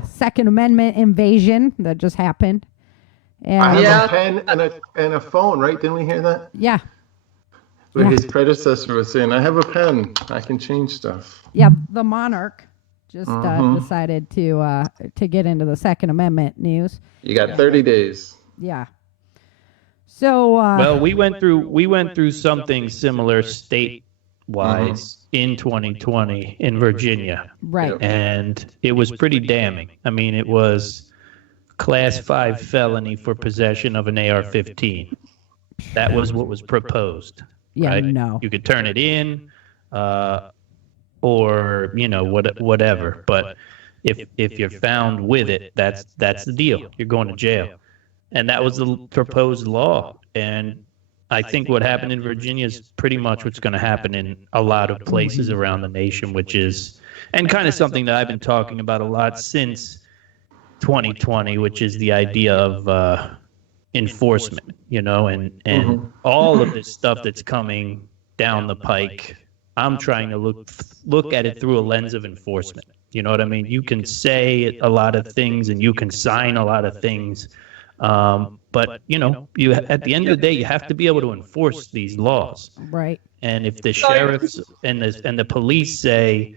Second Amendment invasion that just happened. And I have a pen and a phone, right? Didn't we hear that? Yeah. But his predecessor was saying, I have a pen. I can change stuff. Yeah, the monarch just decided to get into the Second Amendment news. You got 30 days. Yeah. So well, we went through something similar state-wise in 2020 in Virginia. Right. And it was pretty damning. I mean, it was class 5 felony for possession of an AR-15. That was what was proposed. Yeah, right? no. You could turn it in, or whatever. But if you're found with it, that's the deal. You're going to jail, and that was the proposed law. And I think what happened in Virginia is pretty much what's going to happen in a lot of places around the nation, which is, and kind of something that I've been talking about a lot since 2020, which is the idea of enforcement, and all of this stuff that's coming down the pike. I'm trying to look at it through a lens of enforcement. You know what I mean? You can say a lot of things and you can sign a lot of things, but you at the end of the day, you have to be able to enforce these laws. Right. And if the sheriffs and the police say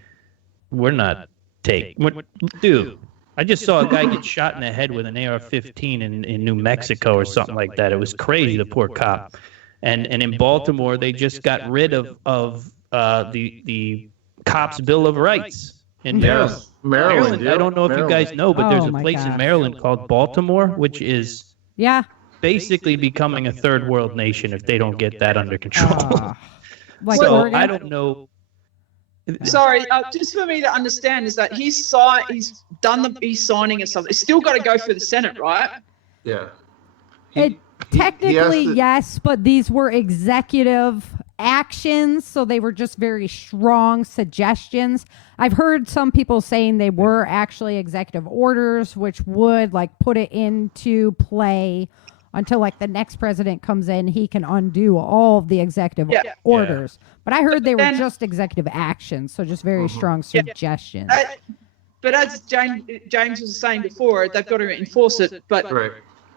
we're not dude. I just saw a guy get shot in the head with an AR-15 in New Mexico or something like that. It was crazy, the poor cop. And in Baltimore, they just got rid of the cops' Bill of Rights in Maryland. Maryland. I don't know if you guys know, but there's a place in gosh. Maryland called Baltimore, which is basically becoming a third world nation if they don't get that under control. Like so Oregon? I don't know. Sorry, just for me to understand is that he's signing and stuff. It's still got to go through the Senate, right? Yeah. Technically, yes, but these were executive actions, so they were just very strong suggestions. I've heard some people saying they were actually executive orders, which would put it into play until the next president comes in. He can undo all of the executive orders. But I heard they were just executive actions, so just very strong suggestions. But as James was saying before, they've got to enforce it. But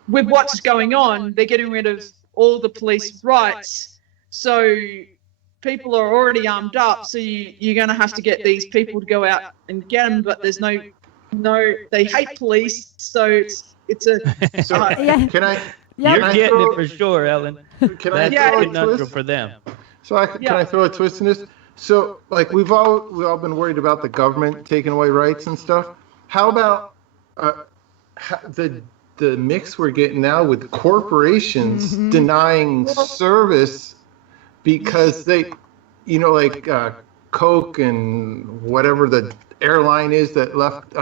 with what's going on, they're getting rid of all the police rights. So people are already armed up. So you're going to have to get these people to go out and get them. But there's no, they hate police. So it's a. Can I? You're getting it for sure, Ellen. Can I throw a twist for them? So can I throw a twist in this? So we've all been worried about the government taking away rights and stuff. How about the mix we're getting now with corporations denying service because they, Coke and whatever the airline is that left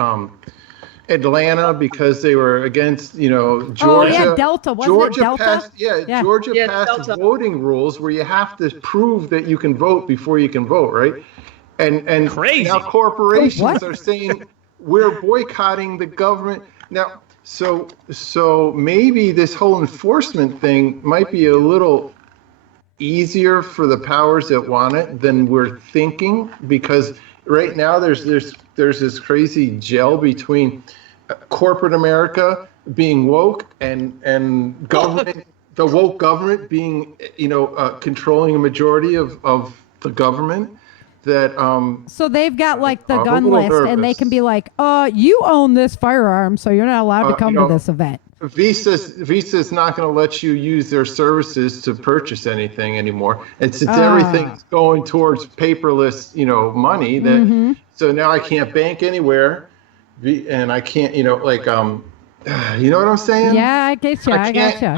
Atlanta because they were against, Georgia. Oh yeah, Delta. Wasn't Georgia it Delta? passed, Georgia passed Delta. voting rules where you have to prove that you can vote before you can vote, right? And Crazy. now corporations What? are saying we're boycotting the government now. So maybe this whole enforcement thing might be a little easier for the powers that want it than we're thinking, because right now there's this crazy gel between corporate America being woke and government, the woke government being controlling a majority of the government. That So they've got like the I'm a gun little list, and they nervous. can be like, you own this firearm, so you're not allowed to come to this event. Visa's not going to let you use their services to purchase anything anymore. It's everything's going towards paperless, money. That so now I can't bank anywhere, and I can't, you know what I'm saying? Yeah, I get you. I got you.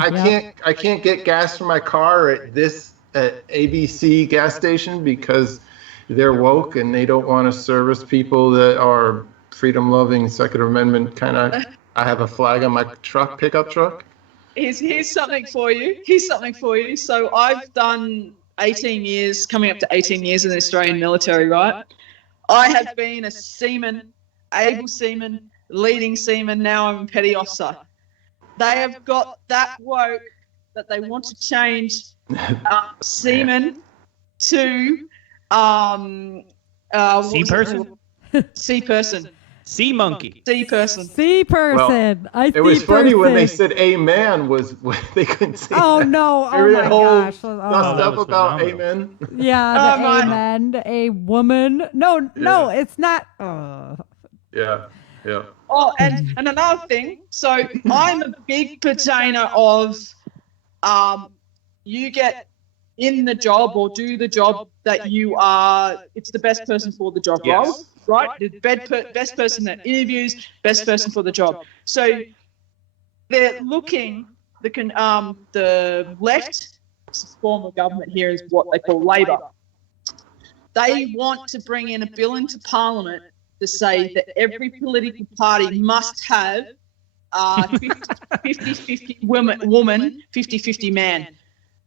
I can't get gas for my car at ABC gas station because they're woke and they don't want to service people that are freedom-loving, Second Amendment kind of. I have a flag on my pickup truck. Here's something for you. So I've done 18 years, coming up to 18 years in the Australian military, right? I have been a seaman, able seaman, leading seaman. Now I'm a petty officer. They have got that woke that they want to change seaman to Sea person? Sea person. Sea monkey. Sea person. See person. It was funny when they said amen they couldn't say Oh that. no! Oh Remember my that whole gosh! stuff was about phenomenal. amen? Yeah, Oh, the my. amen. A woman. No, it's not. Yeah. Oh, and another thing. So I'm a big pertainer of you get in the job or do the job that you are. It's the best person for the job, Yes. right? The best person that interviews, best person for the job. So they're looking. The left form of government here is what they call Labor. They want to bring in a bill into Parliament to say that every political party must have 50-50 woman, 50-50 man.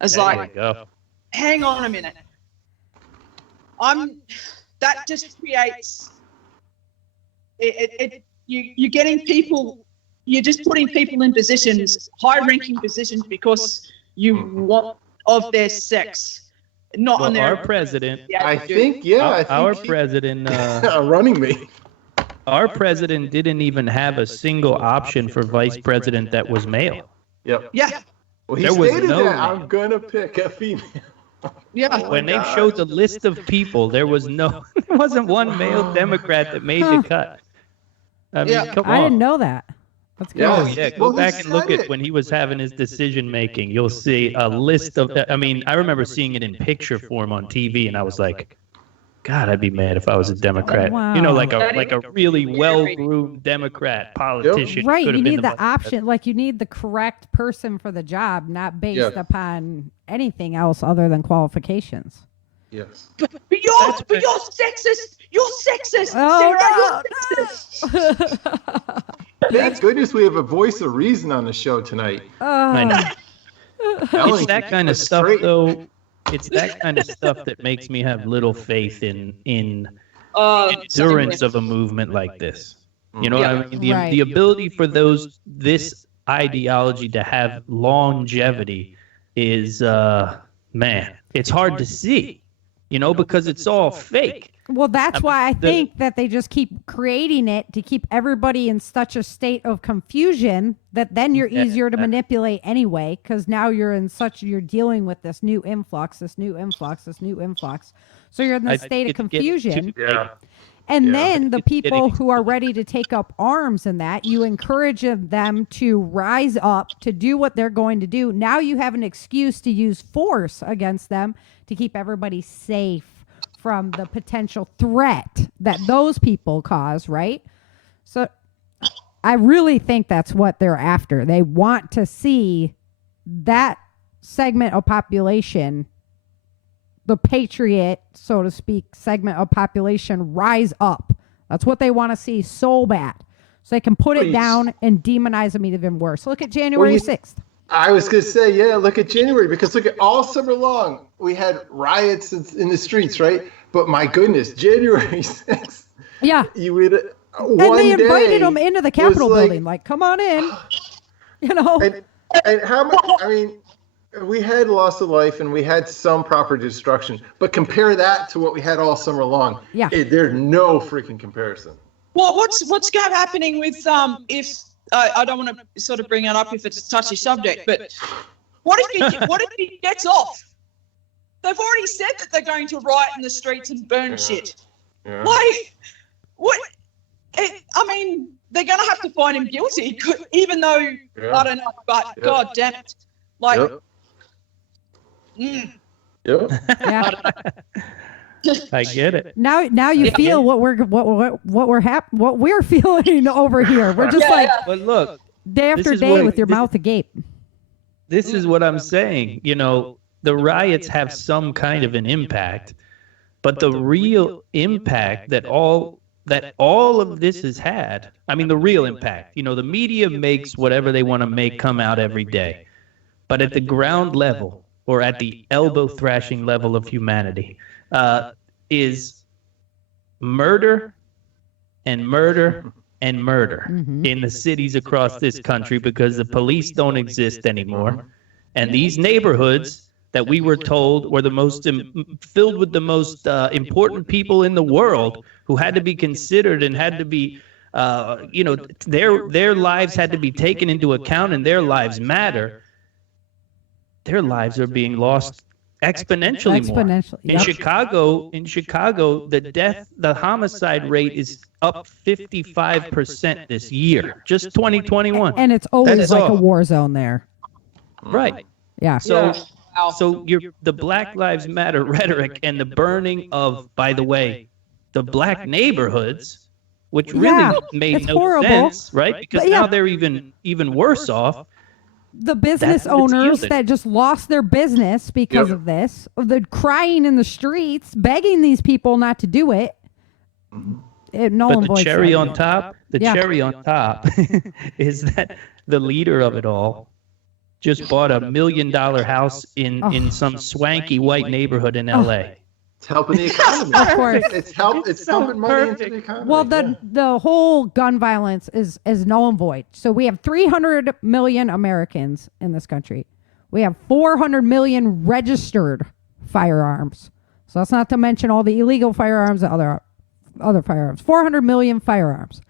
It's There like, you go. hang on a minute. That just creates you're getting people, you're just putting people in positions, high-ranking positions, because you want of their sex, not on Well, their. our president, I think our president, running me. our president didn't even have a single option for vice president that was male. Yep. Yeah, Well, he There was stated no that man. I'm gonna pick a female. yeah. When they showed the list of people, there wasn't one male Democrat that made the cut. I mean, Yeah. come on. I didn't know that. That's good. Oh yeah, go Well, he back and look said at it. when he was having his decision making. You'll see a list of. I mean, I remember seeing it in picture form on TV, and I was like, God, I'd be mad if I was a Democrat. Wow. You know, like a really well-groomed Democrat politician. Right, could you have been need the vice option, like you need the correct person for the job, not based Yeah. upon anything else other than qualifications. Yes. But you're sexist. You're sexist. Oh, Sarah, you're sexist. Thank goodness we have a voice of reason on the show tonight. I know. Ellen It's that keeps kind of us stuff, straight. though. It's that kind of stuff that makes me have little faith in endurance of a movement like this. You know what I mean? Right. The ability for this ideology to have longevity is, man, it's hard to see, because it's all fake. Well, that's why I think that they just keep creating it to keep everybody in such a state of confusion that then you're easier to manipulate anyway, because now you're dealing with this new influx. So you're in the state of confusion. And then the people who are ready to take up arms in that, you encourage them to rise up, to do what they're going to do. Now you have an excuse to use force against them to keep everybody safe from the potential threat that those people cause, right? So I really think that's what they're after. They want to see that segment of population, the patriot, so to speak, segment of population rise up. That's what they want to see so bad. So they can put it down and demonize them even worse. Look at January 6th. I was going to say, yeah, look at January, because look at all summer long, we had riots in the streets, right? But my goodness, January 6th. Yeah. You would, and they invited them into the Capitol building. Like, come on in. You know? And how much, I mean, we had loss of life and we had some property destruction, but compare that to what we had all summer long. Yeah. There's no freaking comparison. Well, what's happening with if I don't want to sort of bring it up if it's a touchy subject, but what if he gets off? They've already said that they're going to riot in the streets and burn shit. Yeah. Like, what? I mean, they're going to have to find him guilty, even though I don't know. But God damn it, like. Yep. Yeah. I get it. Now you feel what we're feeling over here. We're just But look, day after day with your mouth agape. This is what I'm saying. You know, the riots have some kind of an impact, but the real impact that all of this has had, I mean, the real impact, you know, the media makes whatever they want to make come out every day. But at the ground level, or at the elbow thrashing level of humanity, is murder and murder and murder in the cities across this country, because the police don't exist anymore. And these neighborhoods that we were told were the most filled with the most important people in the world, who had to be considered and had to be, you know, their lives had to be taken into account, and their lives matter. Their lives are being lost exponentially more. In Chicago, the homicide rate is up 55% this year, just 2021. And it's always a war zone there. Right. Yeah. So the Black Lives Matter rhetoric and the burning of, by the way, the black neighborhoods, which really made no sense, right? Because now they're even worse off. The business owners that just lost their business because of this, the crying in the streets, begging these people not to do it. But the cherry on top is that the leader of it all just bought $1 million house in some swanky white neighborhood in LA. It's helping the economy. Of course. It's pumping money into the economy. Well, the whole gun violence is null and void. So we have 300 million Americans in this country. We have 400 million registered firearms. So that's not to mention all the illegal firearms and other firearms. 400 million firearms.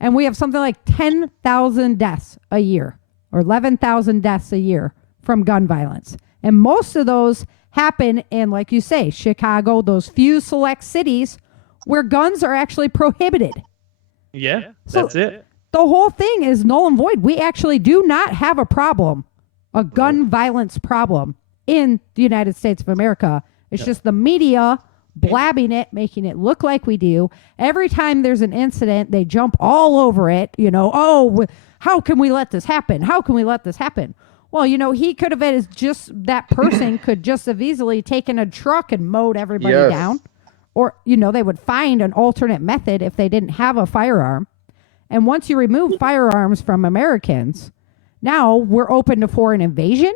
And we have something like 10,000 deaths a year, or 11,000 deaths a year from gun violence. And most of those happen in, like you say, Chicago, those few select cities where guns are actually prohibited. Yeah, that's it. The whole thing is null and void. We actually do not have a gun violence problem in the United States of America. It's just the media blabbing it, making it look like we do. Every time there's an incident, they jump all over it. You know, how can we let this happen? How can we let this happen? Well, you know, he could have that person could just have easily taken a truck and mowed everybody down. Or, you know, they would find an alternate method if they didn't have a firearm. And once you remove firearms from Americans, now we're open to foreign invasion,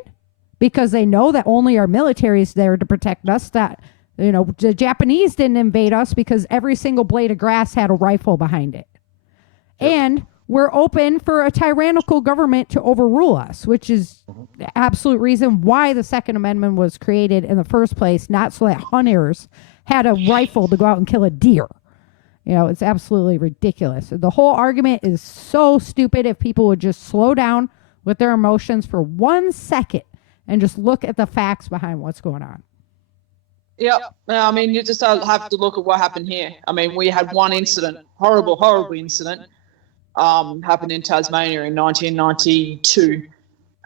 because they know that only our military is there to protect us. That, you know, the Japanese didn't invade us because every single blade of grass had a rifle behind it. And we're open for a tyrannical government to overrule us, which is the absolute reason why the Second Amendment was created in the first place, not so that hunters had a rifle to go out and kill a deer. You know, it's absolutely ridiculous. The whole argument is so stupid. If people would just slow down with their emotions for 1 second and just look at the facts behind what's going on. Yeah, I mean, you just have to look at what happened here. I mean, we had one incident, horrible incident, happened in Tasmania in 1992,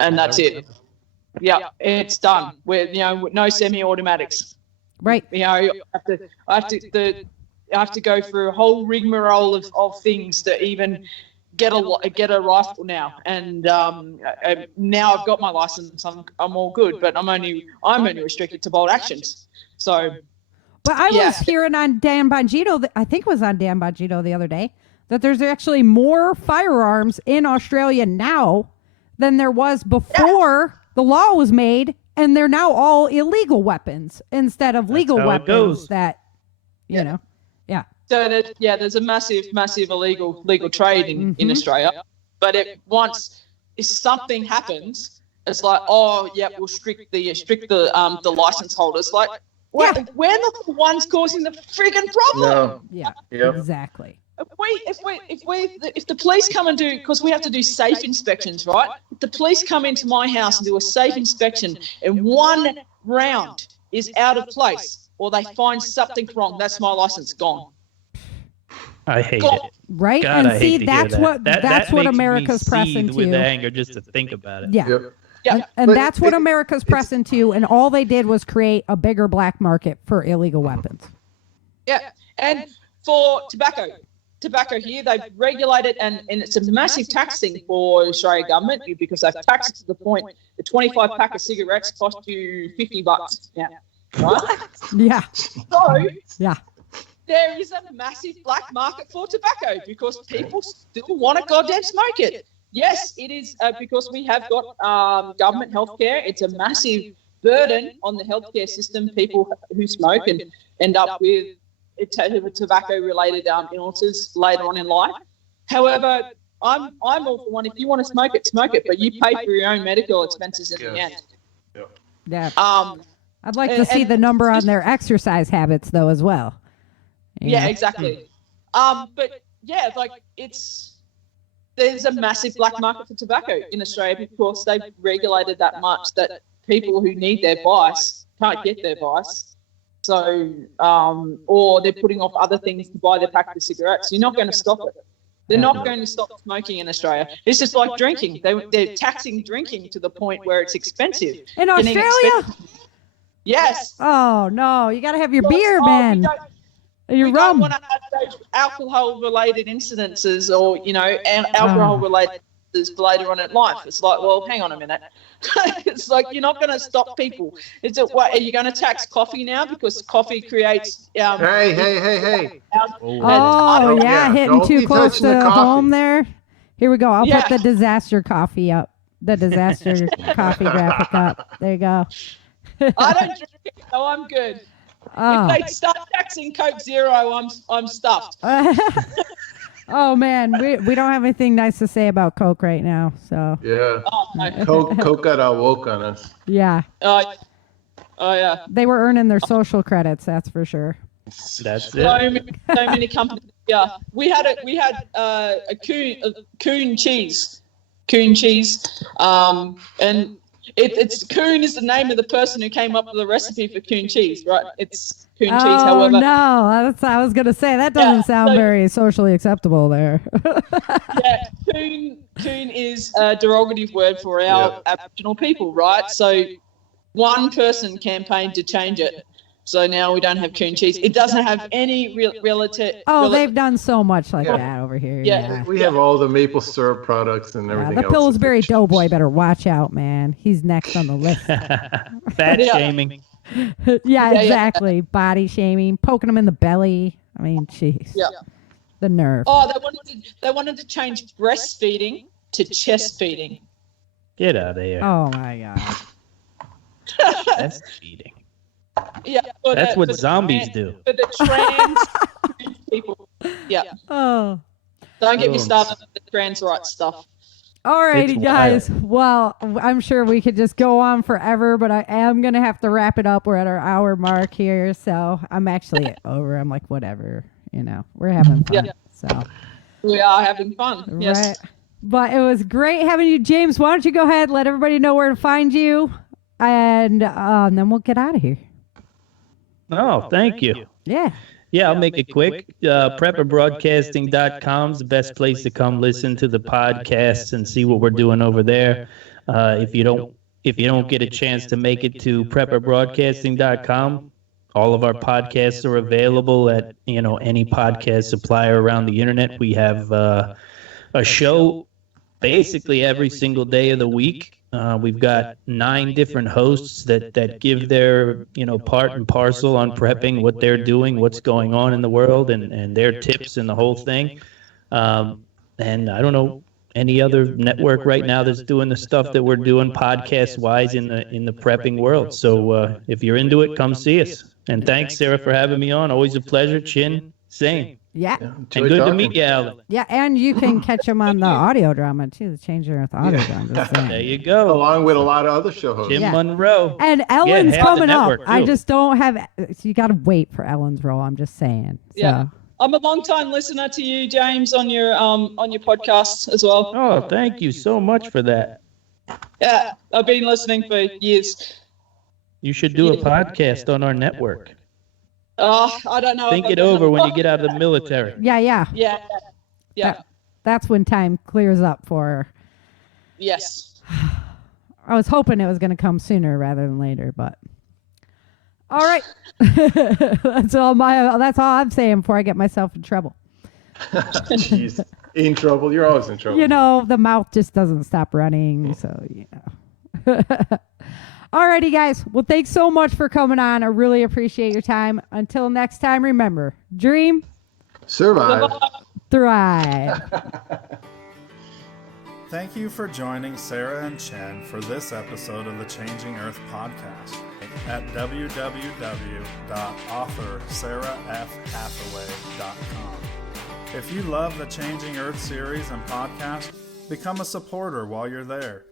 and that's it. Yeah, it's done. With, you know, no semi-automatics. Right. You know, I have to go through a whole rigmarole of things to even get a rifle now. And now I've got my license. I'm all good, but I'm only restricted to bolt actions. So. But I was hearing on Dan Bongino, I think it was on Dan Bongino the other day, that there's actually more firearms in Australia now than there was before the law was made, and they're now all illegal weapons instead of legal weapons that, you know, yeah. So there's a massive illegal trade in Australia, but if something happens, it's like, oh yeah, we'll strict the license holders. Like, we're not the ones causing the friggin' problem. No. Yeah, exactly. If the police come and do, because we have to do safe inspections, right? If the police come into my house and do a safe inspection and one round is out of place or they find something wrong, that's my license gone. I hate it. Right? God, and see, that's what America's pressing to. With anger just to think about it. Yeah. Yep. Yeah. And that's what America's pressing to, and all they did was create a bigger black market for illegal weapons. Yeah. And for tobacco here, they've regulated, and it's a massive tax thing for the Australian government, because they've taxed to the point the 25 pack of cigarettes cost you $50 now. Right? Yeah. So yeah. There is a massive black market for tobacco because people still want to goddamn smoke it. Yes, it is because we have got government healthcare. It's a massive burden on the healthcare system. People who smoke and end up with tobacco-related illnesses later on in life. However, I'm all for one. If you want to smoke it, but you pay for your own medical expenses in the end. Yeah. I'd like to see the number on their exercise habits, though, as well. Yeah, exactly. But yeah, like there's a massive black market for tobacco in Australia because they've regulated that much that people who need their vice can't get their vice. So, or they're putting off other things to buy their pack of cigarettes. You're not going to stop it. They're not going to stop smoking in Australia. It's just like drinking. They're taxing drinking to the point where it's expensive. In Australia? Yes. Oh, no. You got to have your beer, man. We don't want to have those alcohol-related incidences or, alcohol-related incidences later on in life. It's like, well, hang on a minute. It's like you're not going to stop people. Are you going to tax coffee now because coffee creates... Hey. Oh, yeah, hitting too close to home there. Here we go. I'll put the disaster coffee up. The disaster coffee graphic up. There you go. I don't drink it, so I'm good. Oh. If they start taxing Coke Zero, I'm stuffed. Oh man, we don't have anything nice to say about Coke right now. So yeah, Coke got all woke on us. Yeah. Oh yeah. They were earning their social credits, that's for sure. That's it. So many companies. Yeah, we had a coon cheese, and. It's Coon is the name of the person who came up with the recipe for coon cheese, right? It's coon cheese, however. Oh, no. I was going to say, that doesn't sound very socially acceptable there. Yeah, coon is a derogative word for our Aboriginal people, right? So one person campaigned to change it. So now we don't have coon cheese. It doesn't have any relative. Oh, they've done so much like that over here. Yeah. We have all the maple syrup products and everything else. The Pillsbury Doughboy better watch out, man. He's next on the list. Fat shaming. Yeah, exactly. Body shaming, poking them in the belly. I mean, jeez. Yeah. The nerve. Oh, they wanted to change breastfeeding to chest feeding. Get out of here. Oh my God. Chest feeding. Yeah, that's what zombies do. For the trans people. Yeah. Oh. Don't get me started on the trans rights stuff. Alrighty, guys. Well, I'm sure we could just go on forever, but I am going to have to wrap it up. We're at our hour mark here, so I'm actually over. I'm like, whatever, we're having fun. Yeah. So we are having fun. Yes. Right. But it was great having you, James. Why don't you go ahead, let everybody know where to find you, and then we'll get out of here. Oh, thank you. Yeah. Yeah, I'll make it quick. PrepperBroadcasting.com is the best place to come listen to the podcasts and see what we're doing over there. If you don't get a chance to make it to PrepperBroadcasting.com, all of our podcasts are available at any podcast supplier around the internet. We have a show basically every single day of the week. We've got 9 different hosts that give their part and parcel on prepping, what they're doing, what's going on in the world, and their tips and the whole thing. And I don't know any other network right now that's doing the stuff that we're doing podcast wise in the prepping world. So if you're into it, come see us. And thanks, Sarah, for having me on. Always a pleasure. Chin, same. Yeah. And good to meet you, Ellen. Yeah, and you can catch them on the audio drama too, the Changing Earth audio drama. There you go. Along with a lot of other show hosts. Jim Monroe. And Ellen's coming up. Too. I just don't have, so you got to wait for Ellen's role. I'm just saying. So. Yeah. I'm a long time listener to you, James, on your podcast as well. Oh, thank you so much for that. Yeah, I've been listening for years. You should do a podcast on our network. I don't know. Think it over when you get out of the military. Yeah. That's when time clears up for her. Yes. I was hoping it was going to come sooner rather than later, but all right. That's all I'm saying before I get myself in trouble. Jeez. In trouble. You're always in trouble. You know, the mouth just doesn't stop running, so yeah. Alrighty, guys. Well, thanks so much for coming on. I really appreciate your time. Until next time, remember, dream, survive, thrive. Thank you for joining Sarah and Chen for this episode of the Changing Earth podcast at www.authorSarahFHathaway.com. If you love the Changing Earth series and podcast, become a supporter while you're there.